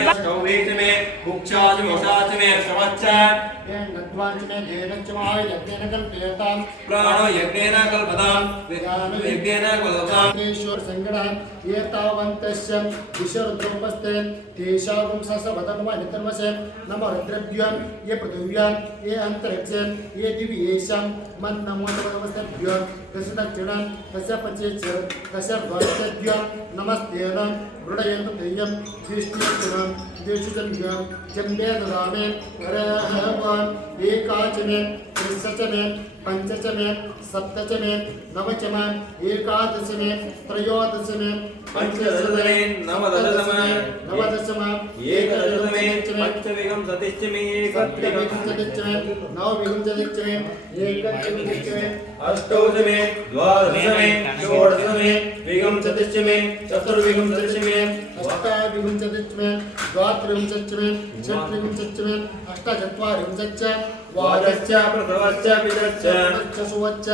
प्राणो यज्ञेन कल्पतां यज्ञेन कल्पतां ये तावन्तस्य विशरुद्रोपस्ते तेषां वंशसवदन्वनितर्वसे नमो रुद्रभ्यां ये पृथिव्यां ये अन्तरिक्षे ये दिव्येषां मन्नमो नमस्तेभ्यो तस्य दक्षिणं तस्य पञ्चेच तस्य द्वादशेभ्यो नमस्तेन हृदयन्तु तेयं दृष्टियं दृष्टिजन्यं चम्बे ददामि हरहवं एकाचमे त्रिशचमे पंचचमे सप्तचमे नवचमे एकादशमे त्रयोदशमे पंचदशमे नवदशमे एकदशमे पंचविगं सतिश्चमे एकत्रिविंशतिश्चमे नवविंशतिश्चमे एकत्रिविंशतिश्चमे अष्टौदशमे द्वादशमे षोडशमे विंशतिश्चमे चतुर्विंशतिश्चमे अष्टाविंशतिश्चमे द्वात्रिंशतिश्चमे षट्विंशतिश्चमे अष्टचत्वारिंशच्च द्वादश्च प्रथमश्च पितश्च सुवच्च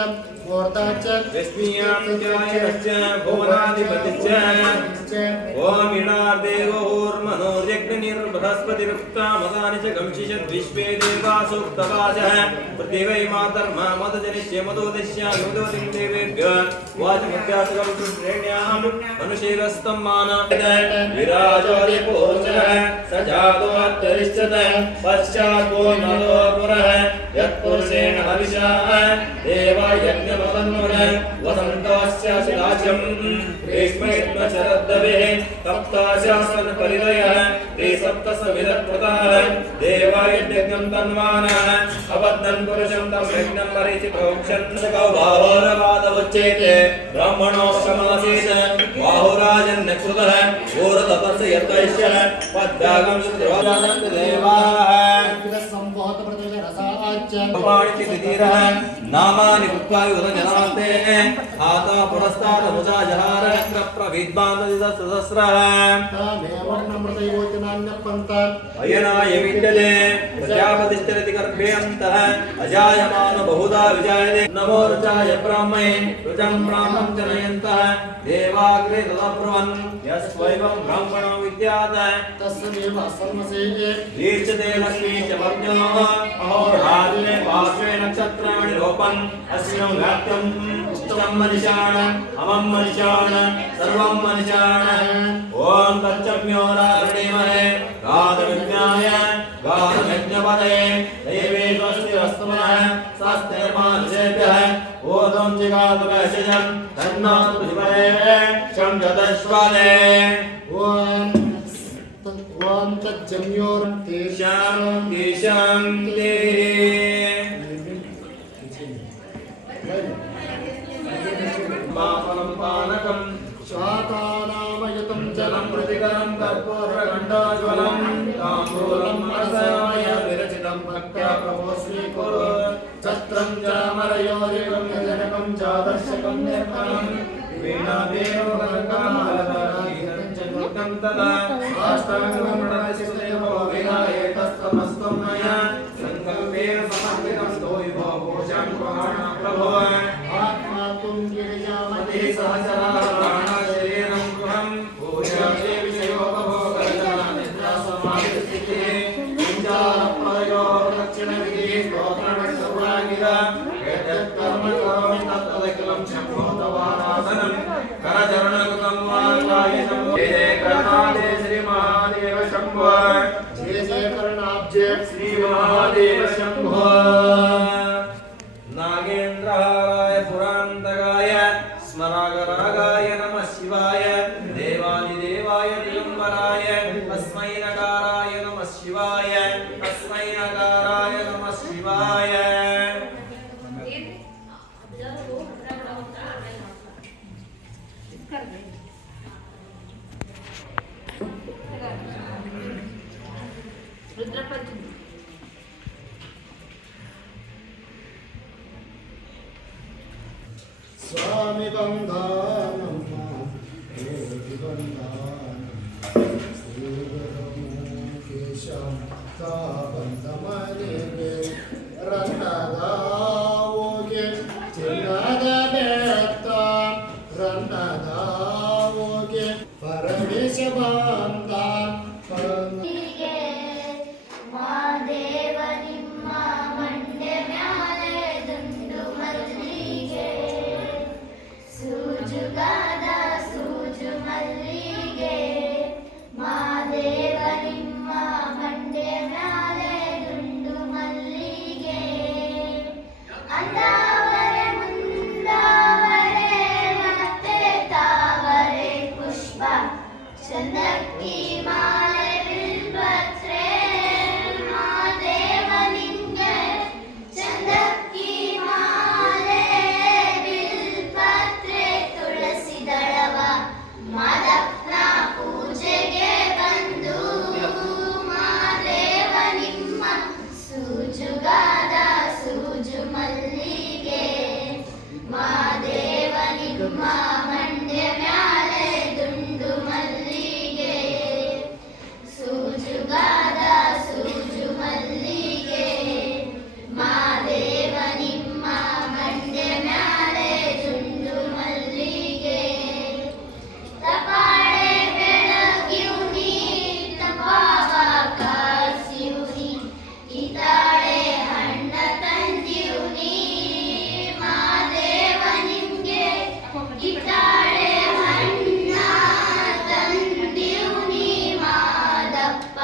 मूर्धाच्च विस्मीयाञ्च भुवनाधिपतिश्च ओम इणार्देवोर्मनोर्यज्ञनिर्बृहस्पतिरुक्तामदानि च गंशिषद्विश्वे देवा सूक्तवाचः पृथिवै मातर्मा मदजनिष्ये मदोदिश्यायुधवतिं देवेभ्य वाचमुद्यासकं श्रेण्याम् अनुशीलस्तं मानः विराजोदिपोचः स जातोऽत्तरिष्यत पश्चात् वो नरो पुरः यत्पुरुषेण हविषाः देवा यज्ञमतन्वः वसन्तोऽस्याशिलाज्यं ग्रीष्मयुग्मशरद्दवेः सप्ताशासन परिदयः ते सप्तसविदत्कृतः देवायज्ञं तन्वानः अबद्धं पुरुषं तं यज्ञं परिचितोक्षन् बाहोरवादवच्चेते ब्राह्मणो समासीत बाहुराजन्यकृतः घोरतपस्य यतैष्यः पद्भागं शुद्रवादन्त देवाः नामानि कृत्वायुधजनास्ते आता पुरस्तादमुजा जहार प्रविद्वान्ददिदसहस्रः अयनाय विद्यते प्रजापतिश्चरति गर्भेऽन्तः अजायमानो बहुधा विजायते नमो रुचाय ब्राह्मणे रुचं ब्राह्मं जनयन्तः देवाग्रे तदब्रुवन् यस्वैवं ब्राह्मणो विद्यात् तस्मेव सर्वसेये दीर्घते लक्ष्मी च वर्ण्यो अहोरात्रे पार्श्वे नक्षत्राणि रोपन् अस्मिन् व्याप्तं इष्टं मनिषाण अमं मनिषाण सर्वं मनिषाण ॐ तच्चम्योरावृणीमहे गाधविज्ञाय गाधविज्ञपदे दैवेष्वस्तिरस्तमनः स्वस्तिर्मानुषेभ्यः ओदं जिगातुकशजं तन्नो पृथिवरे शं जतश्वदे ॐ तज्जम्योर्तेषां तेषां ते पापनं पानकं शाकानामयतं जलं प्रतिकरं कर्पूरगण्डाज्वलं ताम्बूलं रसामय विरचितं भक्त्या प्रभो स्वीकुरु छत्रं चामरयोरिकं जनकं चादर्शकं निर्मलं वीणादेवकङ्कालधरागीतं च नूतं तदा साष्टाङ्गं प्रणशिष्टेभो विनायकस्तमस्तं मया सङ्कल्पेन समर्पितं स्तोयिभो भूषं पुराणा प्रभो आत्मा तुं गिरिजामते सहचरा प्राणशरीरं गृहं पूजाते विषयोपभोगनिद्रासमाधिस्थितिः विचारप्रयो दक्षिणविधिः स्तोत्रविष्णुरागिरा यद्यत्कर्म करोमि तत्तदखिलं शम्भोतवानासनं करचरणकृतं वार्तायितं जय जय कर्णादे श्रीमहादेव शम्भो जय जय कर्णाब्ज प्रपद्ये श्रीमहादेव शम्भो नागेन्द्रहाराय पुरान्तकाय स्मरागरागाय नमः शिवाय देवादिदेवाय दिगम्बराय तस्मै नकाराय नमः शिवाय तस्मै नकाराय नमः शिवाय स्वामी बन्धानं देवी बन्धानं श्रीगुरुं केशं ताबन्धमनेगे रन्नदावोगे चिन्नद बेत्ता रन्नदावोगे परमेश बन्धान ಮಾದೇವ ನಿಮ್ಮ ಮಂಡ್ಯ ಮ್ಯಾಲೆ ದುಂಡು ಮಲ್ಲಿಗೆ ಸೂಜುಗಾದ ಸೂಜು ಮಲ್ಲಿಗೆ ಮಾದೇವ ನಿಮ್ಮ ಮಂಡ್ಯ ಮ್ಯಾಲೆ ದುಂಡು ಮಲ್ಲಿಗೆ ಅಂದಾವರೆ ಮುಂದಾವರೆ ಮತ್ತೆ ತಾವರೆ ಪುಷ್ಪ ಚಂದಕ್ಕಿ ಮಾಲೆ ಬಿಲ್ಪತ್ರೆ ಮಾದೇವ ನಿಂಗೆ ಚಂದಕ್ಕಿ ಮಾಲೆ ಬಿಲ್ಪತ್ರೆ ತುಳಸಿ ದಳವ ಮಾದಪ್ಪನ ಪೂಜೆಗೆ ಬಂದು ಮಾದೇವ ನಿಮ್ಮ ಸೂಜುಗಾದ ಸೂಜು ಮಲ್ಲಿಗೆ ಮಾದೇವ ನಿಮ್ಮ ಮಂಡ್ಯ ಮ್ಯಾಲೆ ದುಂಡು ಮಲ್ಲಿಗೆ ಸೂಜುಗಾದ ಸೂಜು ಮಲ್ಲಿಗೆ ಮಾದೇವ ನಿಮ್ಮ ಮಂಡ್ಯ ಮ್ಯಾಲೆ ದುಂಡು ಮಲ್ಲಿಗೆ ತಪಾಳೆ ಬೆಳಗ್ಯೂನಿ ತಪಾವ ಕಾಸಿಯೂನಿ ಕಿತಾಳೆ ಹಣ್ಣ ತಂದಿಯೂನಿ ಮಾದೇವ ನಿಮ್ಗೆ ಕಿತಾಳೆ ಹಣ್ಣ ತಂದಿಯೂನಿ ಮಾದಪ್ಪ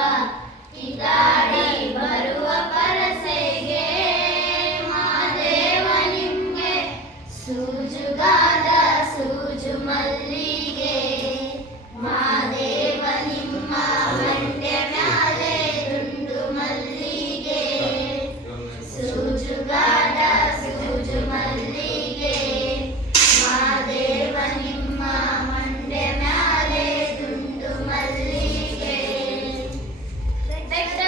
ಕಿತಾಡಿ ಬರುವ ಪರಸೆಗೆ ಮಾದೇವ ನಿಮ್ಗೆ ಸೂಜುಗಾದ ಸೂಜು ಮಲ್ಲಿಗೆ ಮಾದೇವ ನಿಮ್ಮ ಮಂಡ್ಯ ಮ್ಯಾಲೆ ದುಂಡು ಮಲ್ಲಿಗೆ ಸೂಜುಗಾದ ಸೂಜು ಮಲ್ಲಿಗೆ ಮಾದೇವ ನಿಮ್ಮ ಮಂಡ್ಯ ಮ್ಯಾಲೆ ದುಂಡು ಮಲ್ಲಿಗೆ ಬೆಟ್ಟಕ್ಕೆ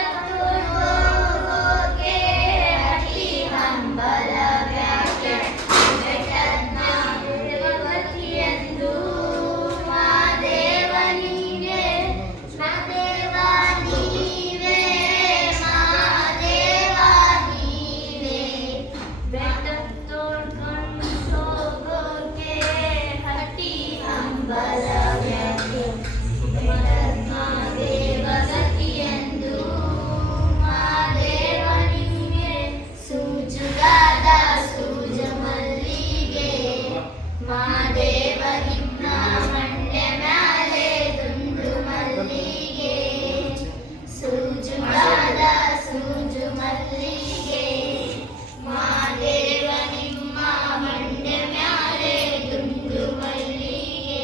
ಹಟ್ಟಿ ಹಂಬಲ ವ್ಯಾಕೆ ಬೆಟ್ಟದ್ನ ಭಗವತಿಯಂದು ಮಾದೇವ ನೀವೇ ಮಾದೇವ ನೀವೇ ಮಾದೇವ ನೀವೇ ಬೆಟ್ಟ ತೋಡ್ಕೊಂಡು ಹೋಗೋಕೆ ಹಟ್ಟಿ ಹಂಬಲ ವ್ಯಾಕೆ ದೇವಗತಿಯಂದು ಮಾದೇವ ನಿಮಗೆ ಸೂಜುಗಾದ ಸೂಜ ಮಲ್ಲಿಗೆ ಮಾದೇವ ನಿಮ್ಮ ಮಂಡ್ಯ ಮ್ಯಾಲೆ ದುಂಡು ಮಲ್ಲಿಗೆ ಸೂಜುಗಾದ ಸೂಜು ಮಲ್ಲಿಗೆ ಮಾದೇವ ನಿಮ್ಮ ಮಂಡ್ಯ ಮ್ಯಾಲೆ ದುಂಡು ಮಲ್ಲಿಗೆ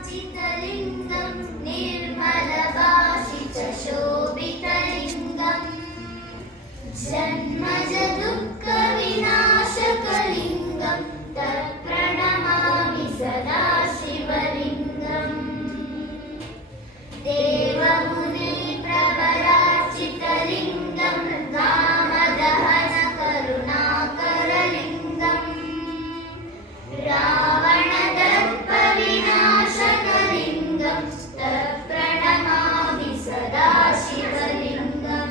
ಮೈಸುರಾರ್ಚಿತಲಿಂಗಂ ನಿರ್ಮಲಭಾಷಿ ಚ ಶೋಭಿತಲಿಂಗಂ ಜನ್ಮಜ ದುಃಖ ವಿನಾಶಕಲಿಂಗಂ ತತ್ಪ್ರಣಮಾಮಿ ಸದಾ ಶಿವಲಿಂಗಂ ದೇವಮುನಿ ಪ್ರವರಾರ್ಚಿತಲಿಂಗಂ ಕಾಮದಹನ ಕರುಣಾಕರಲಿಂಗಂ ರಾವಣದರ್ಪ ವಿನಾಶಕಲಿಂಗಂ ತತ್ಪ್ರಣಮಾಮಿ ಸದಾ ಶಿವಲಿಂಗಂ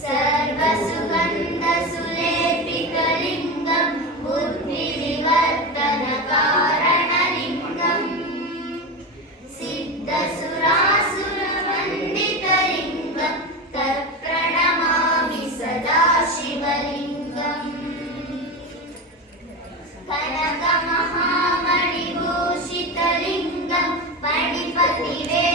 ಸರ್ವಸುಗಂಧ ಸುಲೇಪಿತಲಿಂಗಂ ಬುದ್ಧಿವಿವರ್ತನ ಕಾರಣಲಿಂಗಂ ಸಿದ್ಧಸುರಾಸುರವಂದಿತಲಿಂಗಂ ತತ್ಪ್ರಣಮಾಮಿ ಸದಾ ಶಿವಲಿಂಗಂ ಕನಕ ಮಹಾಮಣಿಭೂಷಿತಲಿಂಗಂ ಪಣಿಪತಿವೇ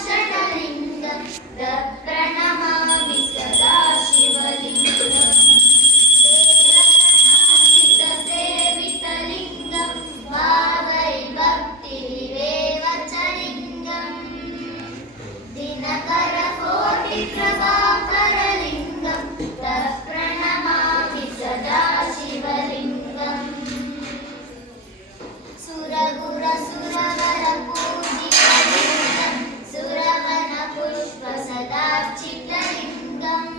पापविनाशकलिङ्गं प्रणमामि सदा शिवलिङ्गम् सेवितलिङ्गं भावै भक्तिरेव च लिङ्गम् दिनकरकोटिप्रभाकरलिङ्गं प्रणमामि सदा शिवलिङ्गम् सुरगुरसुरवरपूजितलिङ्गं सुरवनपुष्पसदार्चितलिङ्गम्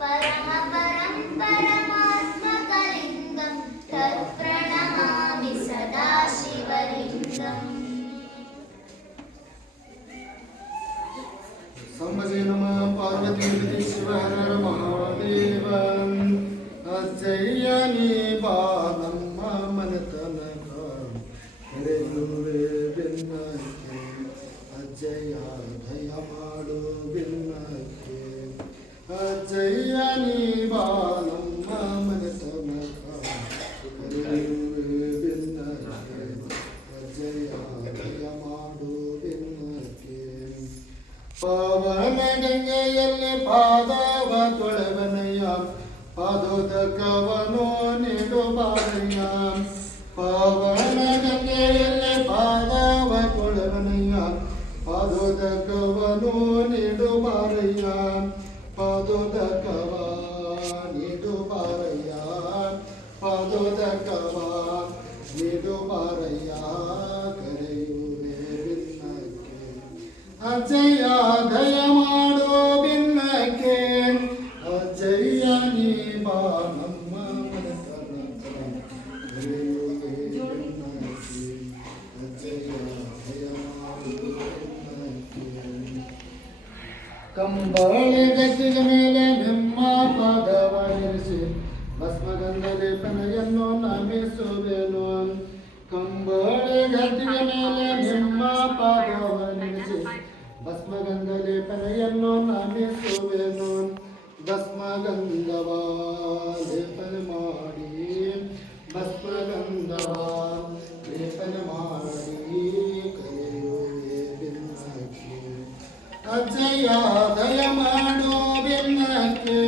परमपरं परमात्मकलिङ्गं तत्प्रणमामि सदा शिवलिङ्गम् संवजे नमः पार्वतीपति शिव हर हर महादेव अजयनी बालम्म मनतनक ಕರೆಯುವೆ ಬೆನ್ನಕ್ಕೆ ಅಜ್ಜಯ್ಯ ದಯ ಮಾಡು ಬೆನ್ನಕ್ಕೆ ಅಜ್ಜಯ್ಯ ನೀ ಬಾಲಮ್ಮ ಮನತನಕ ಕರೆಯುವೆ ಬೆನ್ನಕ್ಕೆ ಅಜ್ಜಯ್ಯ ದಯ ಮಾಡು ಬೆನ್ನಕ್ಕೆ ಪಾವನ ಗಂಗೆಯಲ್ಲಿ ಪಾದವ ತೊಳೆವನಯ್ಯ ಪಾದೋದಕವನೋ ನೀಡು ಬಾರಯ್ಯ ಪಾವನ ಗಂಗೆಯಲ್ಲಿ ಪಾದವ ತೊಳೆವನಯ್ಯ ಪಾದೋದಕವನೋ ನೀಡು ಬಾರಯ್ಯ ಪಾದೋದಕವ ನೀಡು ಬಾರಯ್ಯ ಪಾದೋದಕವ ನೀಡು ಬಾರಯ್ಯ ಕರೆಯುವೆ ಬಿನ್ನಕ್ಕೆ ಅಜ್ಜಯ್ಯ ದಯ ಮಾಡೋ ಬಿನ್ನಕ್ಕೆ ಅಜ್ಜಯ್ಯ ನೀ ಬಾ ನಮ್ಮ ಮನತನಕ ಕರೆಯುವೆ ಬಿನ್ನಕ್ಕೆ ಅಜ್ಜಯ್ಯ ದಯ ಮಾಡೋ ಬಿನ್ನಕ್ಕೆ ಕಂಬಳಿ ಗದ್ದಿನ ಮೇಲೆ ನಿಮ್ಮ ಪಾದವ ಇರಿಸಿ ಭಸ್ಮಗಂಧ ಲೇಪನೆಯನ್ನು ನಮಿಸುವೆನು ಕಂಬಳಿ ಗದ್ದಿನ ಮೇಲೆ ನಿಮ್ಮ ಪಾದವ ನಿಲ್ಲಿಸಿ ಭಸ್ಮಗಂಧ ಲೇಪನೆಯನ್ನು ನಮಿಸುವೆನು ಭಸ್ಮಗಂಧವ ಲೇಪನೆ ಮಾಡಿ ಭಸ್ಮಗಂಧವ ಲೇಪನೆ ಮಾಡಿ ಕರೆಯುವೆ ಬಿನ್ನಕ್ಕೆ ಅಜ್ಜಯ್ಯ ದಯ ಮಾಡೋ ಬೆನ್ನಕ್ಕೆ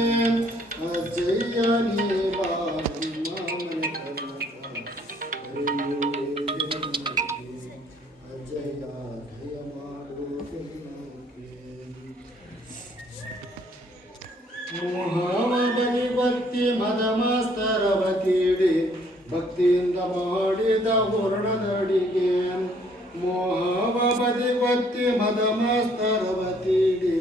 ಅಜ್ಜಯ್ಯ ನೀ ಬಾ ನಮ್ಮ ಮನೆತನಕ ಕರೆಯುವೆ ಬೆನ್ನಕ್ಕೆ ಅಜ್ಜಯ್ಯ ದಯ ಮಾಡೋ ಬೆನ್ನಕ್ಕೆ ಮೋಹವ ಬಲಿಭಕ್ತಿ ಮದಮಸ್ತರವ ತೀಡಿ ಭಕ್ತಿಯಿಂದ ಮಾಡಿದ ಹೂರ್ಣದಡಿಗೆ ಮೋಹವ ಬದಿಭಕ್ತಿ ಮದಮಸ್ತರವ ತೀಡಿ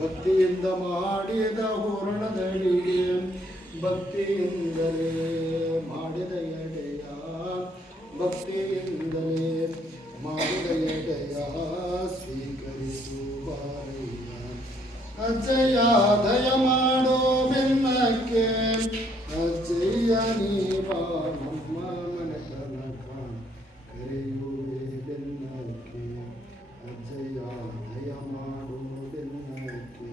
ಭಕ್ತಿಯಿಂದ ಮಾಡಿದ ಹೂರ್ಣದಡಿಗೆ ಭಕ್ತಿಯಿಂದಲೇ ಮಾಡಿದ ಎಡೆಯ ಭಕ್ತಿಯಿಂದಲೇ ಮಾಡಿದ ಎಡೆಯ ಸ್ವೀಕರಿಸು ಬಾರಯ್ಯ ಅಜ್ಜಯ್ಯ ದಯ ಮಾಡೋ ಬೆನ್ನಕ್ಕೆ ಅಜ್ಜಯ್ಯ ನೀ ಬಾ ನಮ್ಮ ಮನೆತನಕ ಕರೆಯುವೆ ಬೆನ್ನಕ್ಕೆ ಅಜ್ಜಯ್ಯ ದಯ ಮಾಡೋ ಬೆನ್ನಕ್ಕೆ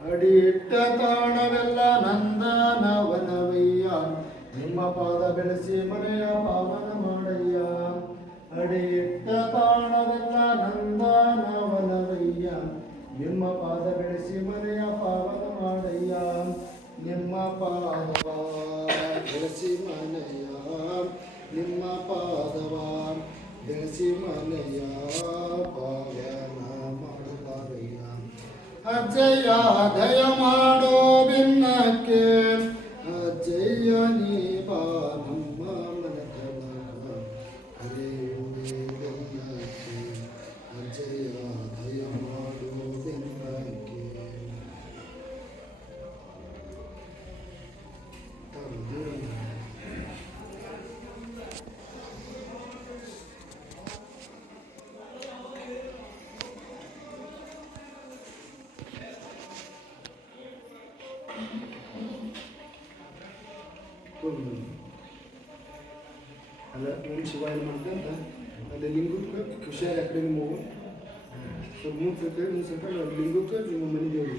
ಅಡಿಯಿಟ್ಟ ತಾಣವೆಲ್ಲ ನಂದನವನವಯ್ಯ ನಿಮ್ಮ ಪಾದ ಬೆಳೆಸಿ ಮನೆಯ ಪಾವನ ಮಾಡಯ್ಯ ಅಡಿಯಿಟ್ಟ ತಾಣವೆಲ್ಲ ನಂದನವನವಯ್ಯ ನಿಮ್ಮ ಪಾದ ಬೆಳೆಸಿ ಮನೆಯ ಪಾವನ ಮಾಡಯ್ಯ ನಿಮ್ಮ ಪಾದವ ಬೆಳೆಸಿ ಮನೆಯ ನಿಮ್ಮ ಪಾದವ ಬೆಳೆಸಿ ಮನೆಯ ಪಾವನ ಮಾಡುತ್ತಾರಯ್ಯ ಅಜ್ಜಯ್ಯ ದಯ ಮಾಡೋ ಬೆನ್ನಕ್ಕೆ ಅಜ್ಜಯ್ಯ ನೀ ಬಾ ನಮ್ಮ ಮನೆತನಕ ಕರೆಯುವೆ ಬೆನ್ನಕ್ಕೆ ಅಜ್ಜಯ್ಯ ದಯ ಮಾಡೋ ಬೆನ್ನಕ್ಕೆ ಅಲ್ಲ ಓಂ ಶಿವಾಯ ಮಾಡ್ಕೊಂತ ಅಲ್ಲಿ ಲಿಂಗಕ್ಕೆ ಹುಷಾರು ಆ ಕಡೆ ನಿಮ್ಮ ಸ್ವಲ್ಪ ಮುಂದೆ ಸ್ವಲ್ಪ ಲಿಂಗಕ್ಕೆ ನಿಮ್ಮ ಮನೆ ದೇವರು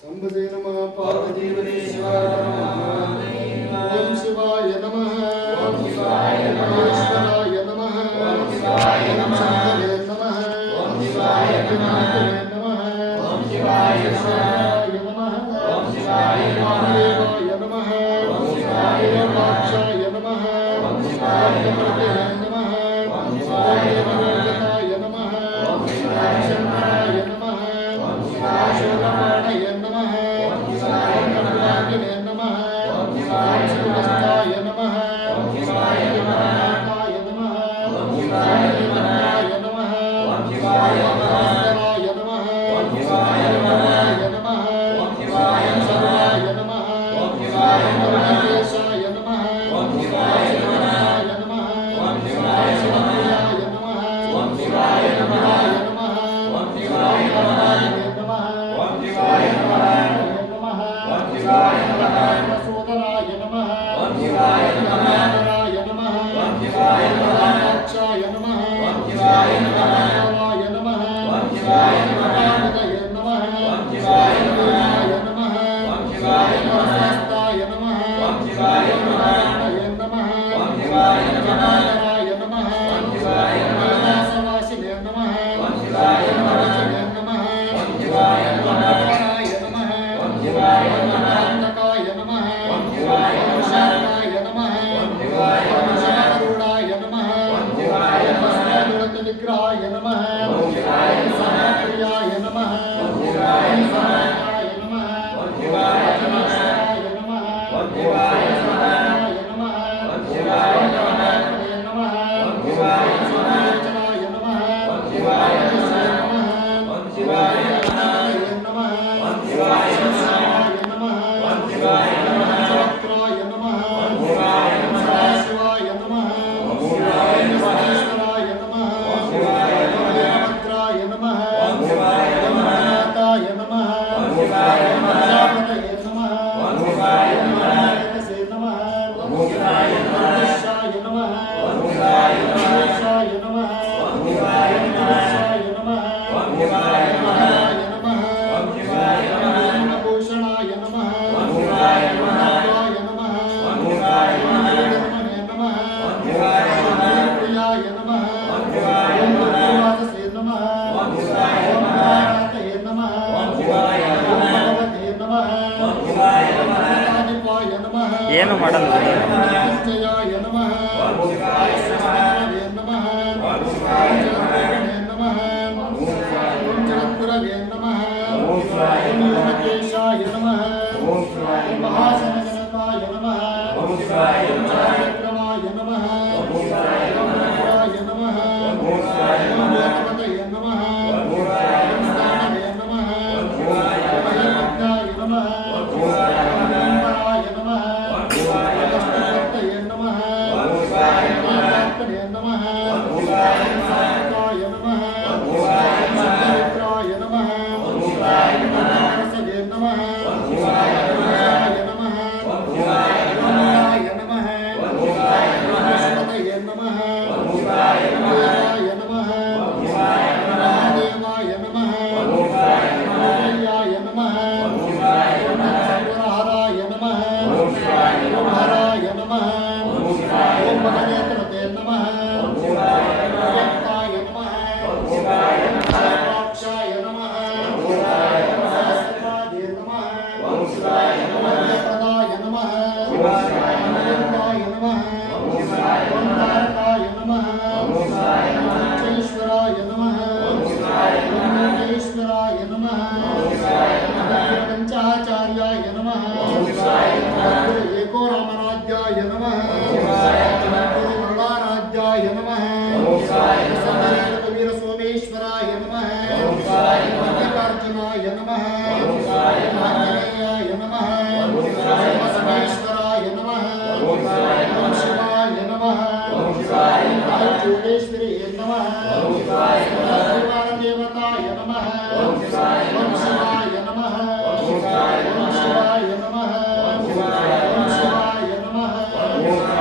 शंभुजे नमः पार्वतीपते शिवाय नमः ओम शिवाय नमः ओम शिवाय नमः ईश्वराय नमः ओम शिवाय नमः ओम शिवाय नमः ओम शिवाय नमः ओम शिवाय नमः ओम शिवाय नमः ओम शिवाय नमः ओम शिवाय नमः ओम शिवाय नमः ओम शिवाय शंकराय नमः ओम शिवाय शोभमाणाय नमः ओम शिवाय कमलाय नमः ओम शिवाय सुमस्ताय नमः ओम शिवाय नमः ओम शिवाय नमः ओम शिवाय नमः ओम शिवाय नमः ओम शिवाय सर्वाय नमः ओम शिवाय नमः नमः ओम शिवाय नमः ओम शिवाय शिवाय नमः ओम शिवाय नमः ओम शिवाय नमः ओम शिवाय नमः ओम शिवाय नमः सोदराय नमः ओम शिवाय नमः नमः ओम शिवाय नमः अक्षाय नमः ओम शिवाय नमः नमः ओम शिवाय नमः नमः ओम शिवाय नमः ओम शिवाय नमः नमः ओम शिवाय नमः नमः ओम शिवाय नमः नमः ओम शिवाय नमः सवासिने नमः ओम शिवाय नमः नमः ओम शिवाय नमः नमः ओम शिवाय नमः नकाय नमः ओम शिवाय नमः नमः ओम शिवाय नमः गरुडाय नमः ओम शिवाय नमः विग्रहाय नमः ओम शिवाय नमः प्रियाय नमः ओम शिवाय नमः ओम शिवाय नमः ओम शिवाय नमः ओम शिवाय नमः नमः ओम शिवाय नमः ओम शिवाय नमः ओम शिवाय नमः ओम शिवाय नमः ओम शिवाय नमः चक्राय नमः ओम शिवाय नमः शिवाय नमः ओम शिवाय नमः ईश्वराय नमः ओम शिवाय नमः भद्राय नमः ओम शिवाय नमः नाथाय नमः ओम शिवाय नमः शापतये नमः ओम शिवाय नमः नमः ओम शिवाय नमः ईशाय नमः ओम शिवाय नमः ईशाय नमः ओम शिवाय नमः ईशाय नमः ओम शिवाय नमः ओम शिवाय नमः भूषणाय नमः ओम शिवाय नमः नमः ओम शिवाय नमः नमः ओम शिवाय नमः प्रियाय नमः ओम शिवाय नमः वाससे नमः ओम शिवाय नमः नमः ओम शिवाय नमः भगवते नमः ओम शिवाय नमः आदिपाय नमः ಏನು ಮಾಡಲ್ಲ जयाय नमः ओम शिवाय नमः ओम शिवाय नमः ओम जगद्गुरवे नमः ओम शिवाय केशाय नमः ओम शिवाय महासनजनकाय नमः ओम शिवाय चक्रमाय नमः ओम शिवाय नमः ओम शिवाय भगवते नमः ओम शिवाय नमः ओम शिवाय भद्राय नमः ओम शिवाय नमः ओम शिवाय नमः ओम शिवाय नमः ओम शिवाय नमः ओम शिवाय पवित्राय नमः ओम शिवाय नमः नमः ओम शिवाय नमः ओम शिवाय नमः ओम शिवाय नमः नमः ओम शिवाय नमः ओम शिवाय नमः देवाय नमः ओम शिवाय नमः ओम शिवाय नमः हराय नमः ओम शिवाय नमः हराय नमः ओम शिवाय भगनेत्रते नमः ओम शिवाय नमः व्यक्ताय नमः ओम शिवाय नमः अक्षाय नमः ओम शिवाय नमः सहस्रपादे नमः ओम शिवाय नमः प्रदाय नमः ओम शिवाय नमः ओम शिवाय ओंकारकाय नमः ओम शिवाय नमः ईश्वराय नमः ओम शिवाय नमः ईश्वराय नमः ओम शिवाय नमः पंचाचार्याय नमः ओम शिवाय नमः एको रामराज्याय नमः ओम शिवाय नमः वरदाराज्याय नमः ओम शिवाय नमः वीर सोमेश्वराय नमः ओम शिवाय नमः मल्लिकार्जुनाय नमः ओम शिवाय नमः आंजनेयाय नमः ओम शिवाय बसवेश्वराय नमः ओम शिवाय नमः ओम शिवाय नमः जोगेश्वरी नमः ओम शिवाय नमः देवताय नमः ओम शिवाय नमः ओम शिवाय नमः ओम शिवाय नमः ओम शिवाय नमः ओम शिवाय नमः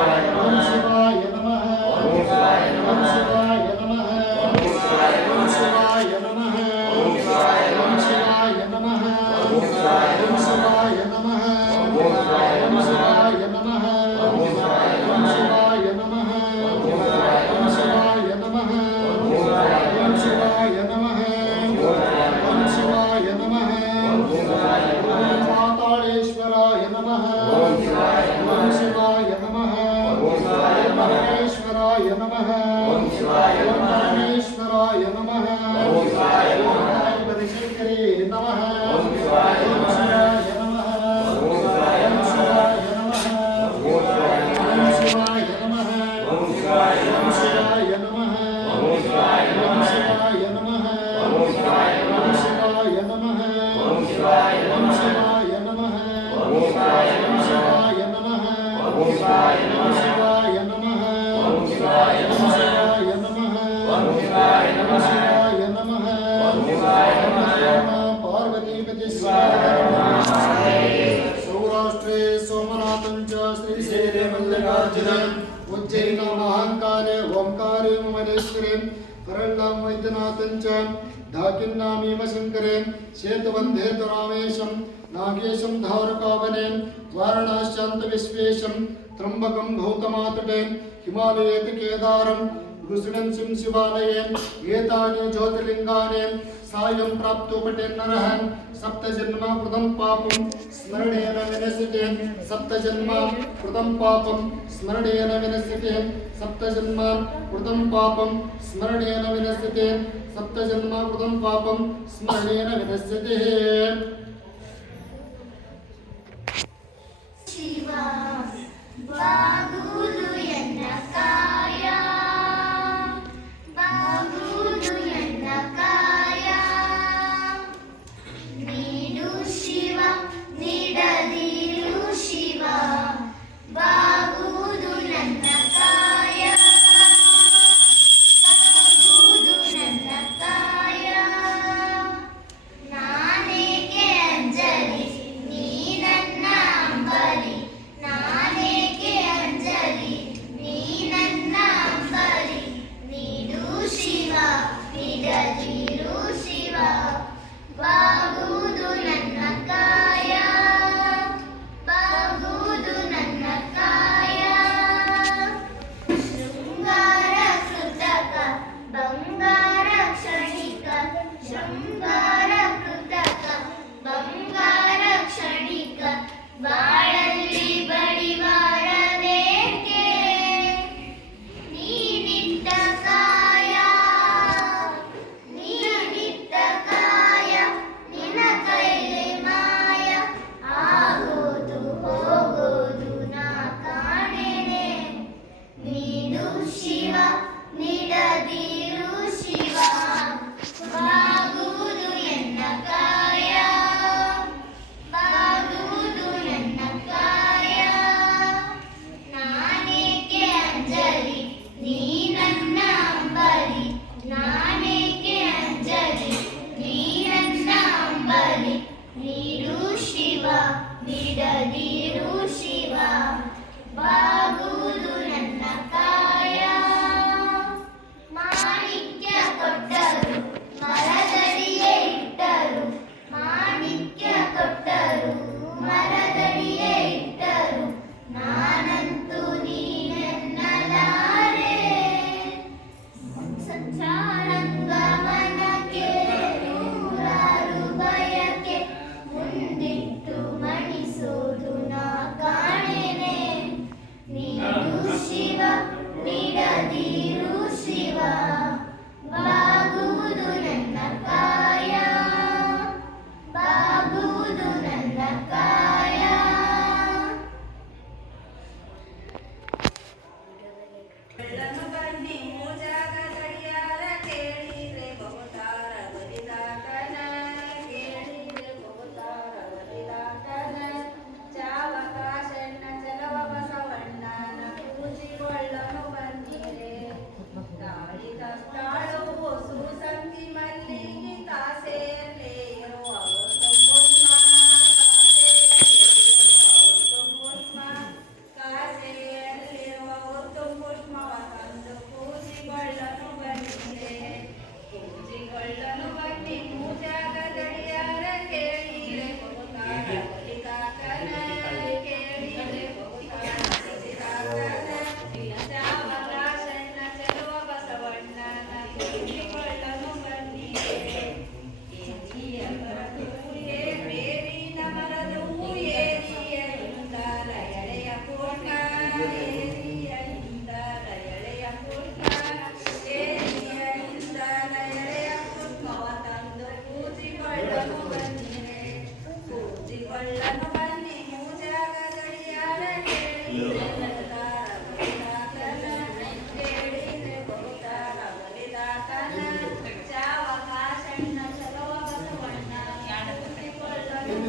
मल्लिकार्जुन उज्जैन महाकाले ओंकारे ममलेश्वरे करल्लां वैद्यनाथं च डाकिन्नामीव शङ्करे सेतुवन्धे तु रामेशं नागेशं धारकावने वारणाश्चान्तविश्वेशं त्र्यम्बकं भौतमातटे हिमालयेति केदारं घुसुडं शिं शिवालये एतानि ज्योतिर्लिङ्गानि सायं प्राप्तोपटेन्नरः सप्तजन्म कृतं पापं स्मरणेन विनश्यते सप्तजन्म कृतं पापं स्मरणेन विनश्यते सप्तजन्म कृतं पापं स्मरणेन विनश्यते सप्तजन्म कृतं पापं स्मरणेन विनश्यते ಶಿವ ಬಾಗುವುದು ಎನ್ನ ಕಾಯ ಬಾಗುವುದು ಎನ್ನ ಕಾಯ ನೀಡು ಶಿವ ನೀಡದಿರು ಶಿವ ಬಾಗುವುದು ನನ್ನ ಕಾಯ ಬಾಗುವುದು ನನ್ನ ಕಾಯ ನಾನೇಕೆ ಅಂಜಲಿ ನೀ ನನ್ನ ಅಂಬಲಿ ನಾನೇಕೆ ಅಂಜಲಿ ನೀ ನನ್ನ ಅಂಬಲಿ ನೀಡು ಶಿವ ನೀಡದಿರು ಶಿವ ಬಾಗುವುದು ನನ್ನ ಕಾಯ ಬಾಗುವುದು ನನ್ನ ಕಾಯ ಶೃಂಗಾರ ಕೃತಕ ಬಂಗಾರ ಕ್ಷಣಿಕ ಶೃಂಗಾರ ಕೃತಕ ಬಂಗಾರ ಕ್ಷಣಿಕ ಬಾಳಲ್ಲಿ ಬಡಿವಾರವೇಕೆ ನೀನಿಟ್ಟ ಕಾಯ ನೀನಿಟ್ಟ ಕಾಯ ನಿನ್ನ ಕೈಲಿ ಮಾಯ ಆಗೋದು ಹೋಗೋದು ನಾ ಕಾಣೆನೆ ನೀಡು ಶಿವ ನೀಡದಿರು ಶಿವ ಬಾಗುವುದು ಎನ್ನ ಕಾಯ ಬಾಗುವುದು ನನ್ನ ಕಾಯ ನಾನೇಕೆ ಅಂಜಲಿ ನೀ ನನ್ನ ಅಂಬಲಿ ನಾನೇಕೆ ಅಂಜಲಿ ನೀ ನನ್ನ ಅಂಬಲಿ ನೀಡು ಶಿವ ನೀಡದಿರು ಶಿವ ಬಾಗುವುದು ನನ್ನ ಕಾಯ ಮಾಣಿಕ್ಯ ಕೊಟ್ಟರು ಮರದಡಿಯೇ ಇಟ್ಟರು ಮಾಣಿಕ್ಯ ಕೊಟ್ಟರು ಮರದಡಿಯೇ ಇಟ್ಟರು ನಾನಂತೂ ನೀನೆನ್ನಲಾರೆ ಸಚ್ಚಾನಂದವನಕ್ಕೆ ನೂರಾರು ಬಯಕೆ ಮುಂದಿಟ್ಟು ಮಣಿಸೋದು ನಾ ಕಾಣೆನೆ ನೀಡು ಶಿವ ನೀಡದಿರು ಶಿವ ಬಾಗುವುದು ನನ್ನ ಕಾಯ ಬಾಗುವುದು ನನ್ನ ಕಾಯ ಬೆಳ್ಳನ್ನು ಬನ್ನಿ ಮೂಜಾಗ ಗಡಿಯಾರ ಕೇಳಿದ್ರೆ ಬಹುತಾರ ಬಲಿದಾಟನ ಕೇಳಿದ್ರೆ ಬಹುತಾರ ಬಲಿದಾಟನ ಚಾವಕಾಶಣ್ಣ ಚಲವ ಬಸವಣ್ಣನ ಪೂಜಿಕೊಳ್ಳನು ಬಂದಿರೆ ಗಾಳಿ ತಸ್ತಾಳು ಸುಸಂತಿ ಮಲ್ಲಿಗೆ ಕಾಸೆಯಲ್ಲೇ ಇರುವ ಕಾಸೆಯಲ್ಲಿರುವ ಒತ್ತು ಪುಷ್ಪವ ತಂದು ಪೂಜಿಕೊಳ್ಳನು ಬಂದಿದೆ ಪೂಜಿಕೊಳ್ಳನು ಬನ್ನಿ ಮೂಜಾಗ ಗಡಿಯಾರ ಕೇಳಿರೆ ಬಹುತಾರ ಬಲಿದಾಟನ ಕೇಳಿರೆ ಬಹುತಾರ ಬಲಿದಾಟನ ಚಾವಕಾಶಣ್ಣ ಚಲುವ ಬಸವಣ್ಣನ ಪೂಜಿಕೊಳ್ಳನು ಬಂದಿದೆ ಬೇರಿನ ಮರದು ಏರಿಯಿಂದ ಎಳೆಯ ಪೂರ್ಣ ಏರಿಯಿಂದ ಎಳೆಯ ಪೂರ್ಣ ಏರಿಯಿಂದ ಎಳೆಯ ಪೂರ್ಣವ ತಂದು ಪೂಜಿಕೊಳ್ಳನು ಬಂದಿದೆ ಪೂಜಿಕೊಳ್ಳನು ಬನ್ನಿ ಮೂಜಾಗ ಗಡಿಯಾರ ಕೇಳಿದ್ರೆ ಬಹುತಾರ ಬಲಿದಾಟನ ಕೇಳಿದ್ರೆ ಬಹುತಾರ ಬಲಿದಾಟನ ಚಾವಕಾಶಣ್ಣ ಚಲುವ ಬಸವಣ್ಣ ಪೂಜಿಕೊಳ್ಳನು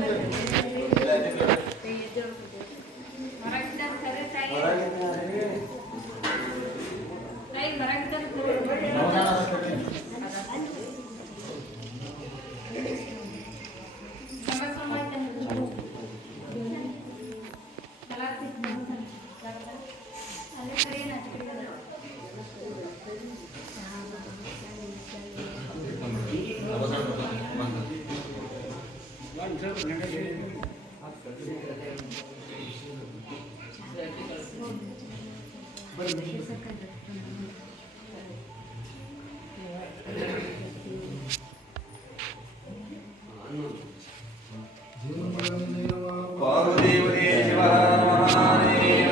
पार्वतीपते शिवहरमहादेव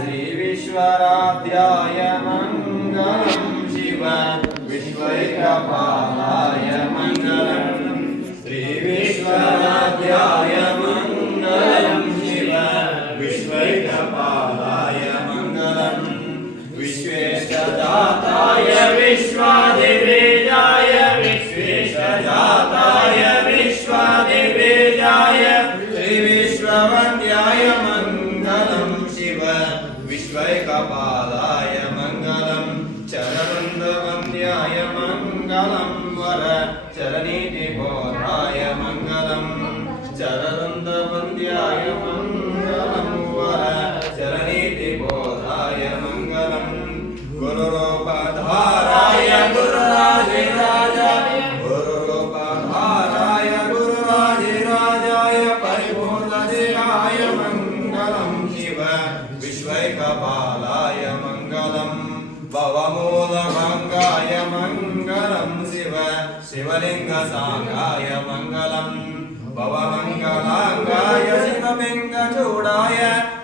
श्री विश्वराध्याय मङ्गलं शिव विश्वैकपालाय मङ्गलं श्री विश्वराध्याय मङ्गलं शिव विश्वैकपालाय मङ्गलं विश्वेशजाताय विश्वादिवेजाय विश्वेशजाताय विश्वादिवेजाय श्रीविश्ववन्द्याय मङ्गलं शिव विश्वैकपालाय मङ्गलं चरवन्द्याय मङ्गलं वर चरनीतिबोधाय मङ्गलं चरवन्द्याय मङ्गलं वर चरनीतिबोधाय मङ्गलं गुरुरूपधाराय गुरुराजिराजाय गुरुरूपधाराय गुरुराजिराजाय परिपूर्णदेहाय मङ्गलं शिव विश्वैकपालाय मङ्गलं भवमूलभङ्गाय मङ्गलं शिव शिवलिङ्गसाङ्गाय मङ्गलं भवमङ्गलाङ्गाय शिवलिङ्गचूडाय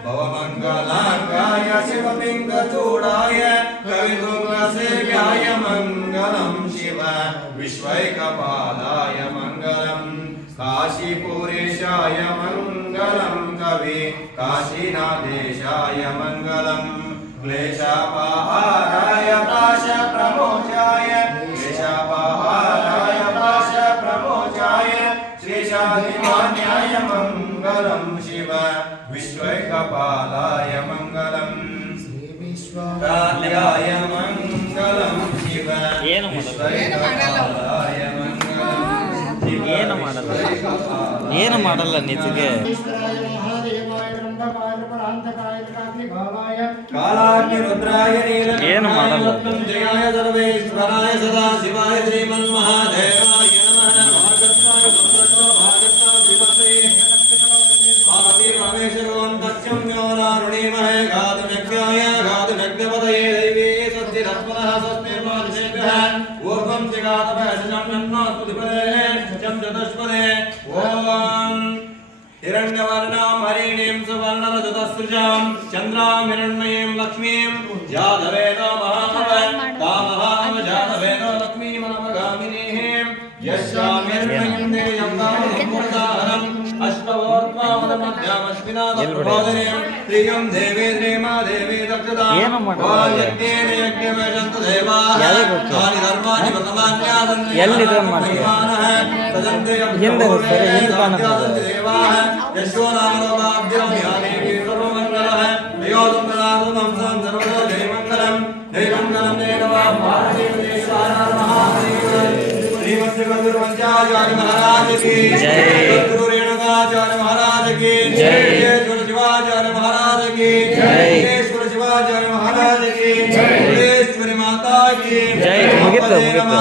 भवमङ्गलाङ्गाय शिवलिङ्गचूडाय कवितुङ्गसेव्याय मङ्गलं शिव विश्वैकपालाय मङ्गलं काशीपुरेशाय मङ्गलं कवि काशीनाथेशाय मङ्गलं क्लेशापहाराय पाशप्रमोचाय क्लेशापहाराय पाशप्रमोचाय श्रीशालिमान्याय मङ्गलं शिव विश्वैकपालाय मङ्गलं राध्याय मङ्गलं शिव विश्वैकपालाय मङ्गलं शिव ಏನು ಮಾಡಲ್ಲ ನಿಜಗೆ कालाग्निरुद्राय ಏನು ಮಾಡಲ್ಲ नीलकण्ठाय सर्वेश्वराय सदाशिवाय श्रीमन्महादेवाय नमः भागवताय भागवताय विमते पार्वती परमेश्वरों तस्यं व्योरारुणीमहे गातुमेघ्याय गातुमेघ्यपतये दैवी सद्धिरत्मनः स्वस्तिर्मानुषेभ्यः ऊर्ध्वं चिगातभयसजं नन्नास्तुतिपदे चं चतुष्पदे ॐ हिरण्यवर्णां हरिणीं सुवर्णरजतसृजां चन्द्रां हिरण्मयीं लक्ष्मीं जातवेदो महामव कामहाव जातवेदो लक्ष्मीमनवगामिनीं यस्यां हिरण्मयीं देयं दानमुदाहरम् अष्टवोर्त्मावदमध्यामश्विनादप्रबोधिनीं श्रियं देवी श्रीमादेवी दक्षतां ಏನು ಮಾಡಲ್ಲ? यज्ञेन यज्ञमेजन्तु देवाः तानि धर्माणि वर्तमान्यासन् ಎಲ್ಲಿದೆ ಮಾಡ್ತೀಯ? ಹಿಂದೆ ಹೋಗ್ತಾರೆ, ಏನು ಕಾಣುತ್ತದೆ? देवाः यशो नाम लोकाभ्यां या देवी सर्वमङ्गलः दयोदं प्रदातुं सर्वदा जयमङ्गलं जयमङ्गलं देवा पार्वतीपतेश्वराय महादेव श्रीमद्गुरुपञ्चाचार्य महाराज की जय। गुरु रेणुकाचार्य महाराज की जय। जय शिवाचार्य महाराज की जय। शिवाचार्य महाराज की जय। माता की जय। मुगितो, मुगितो।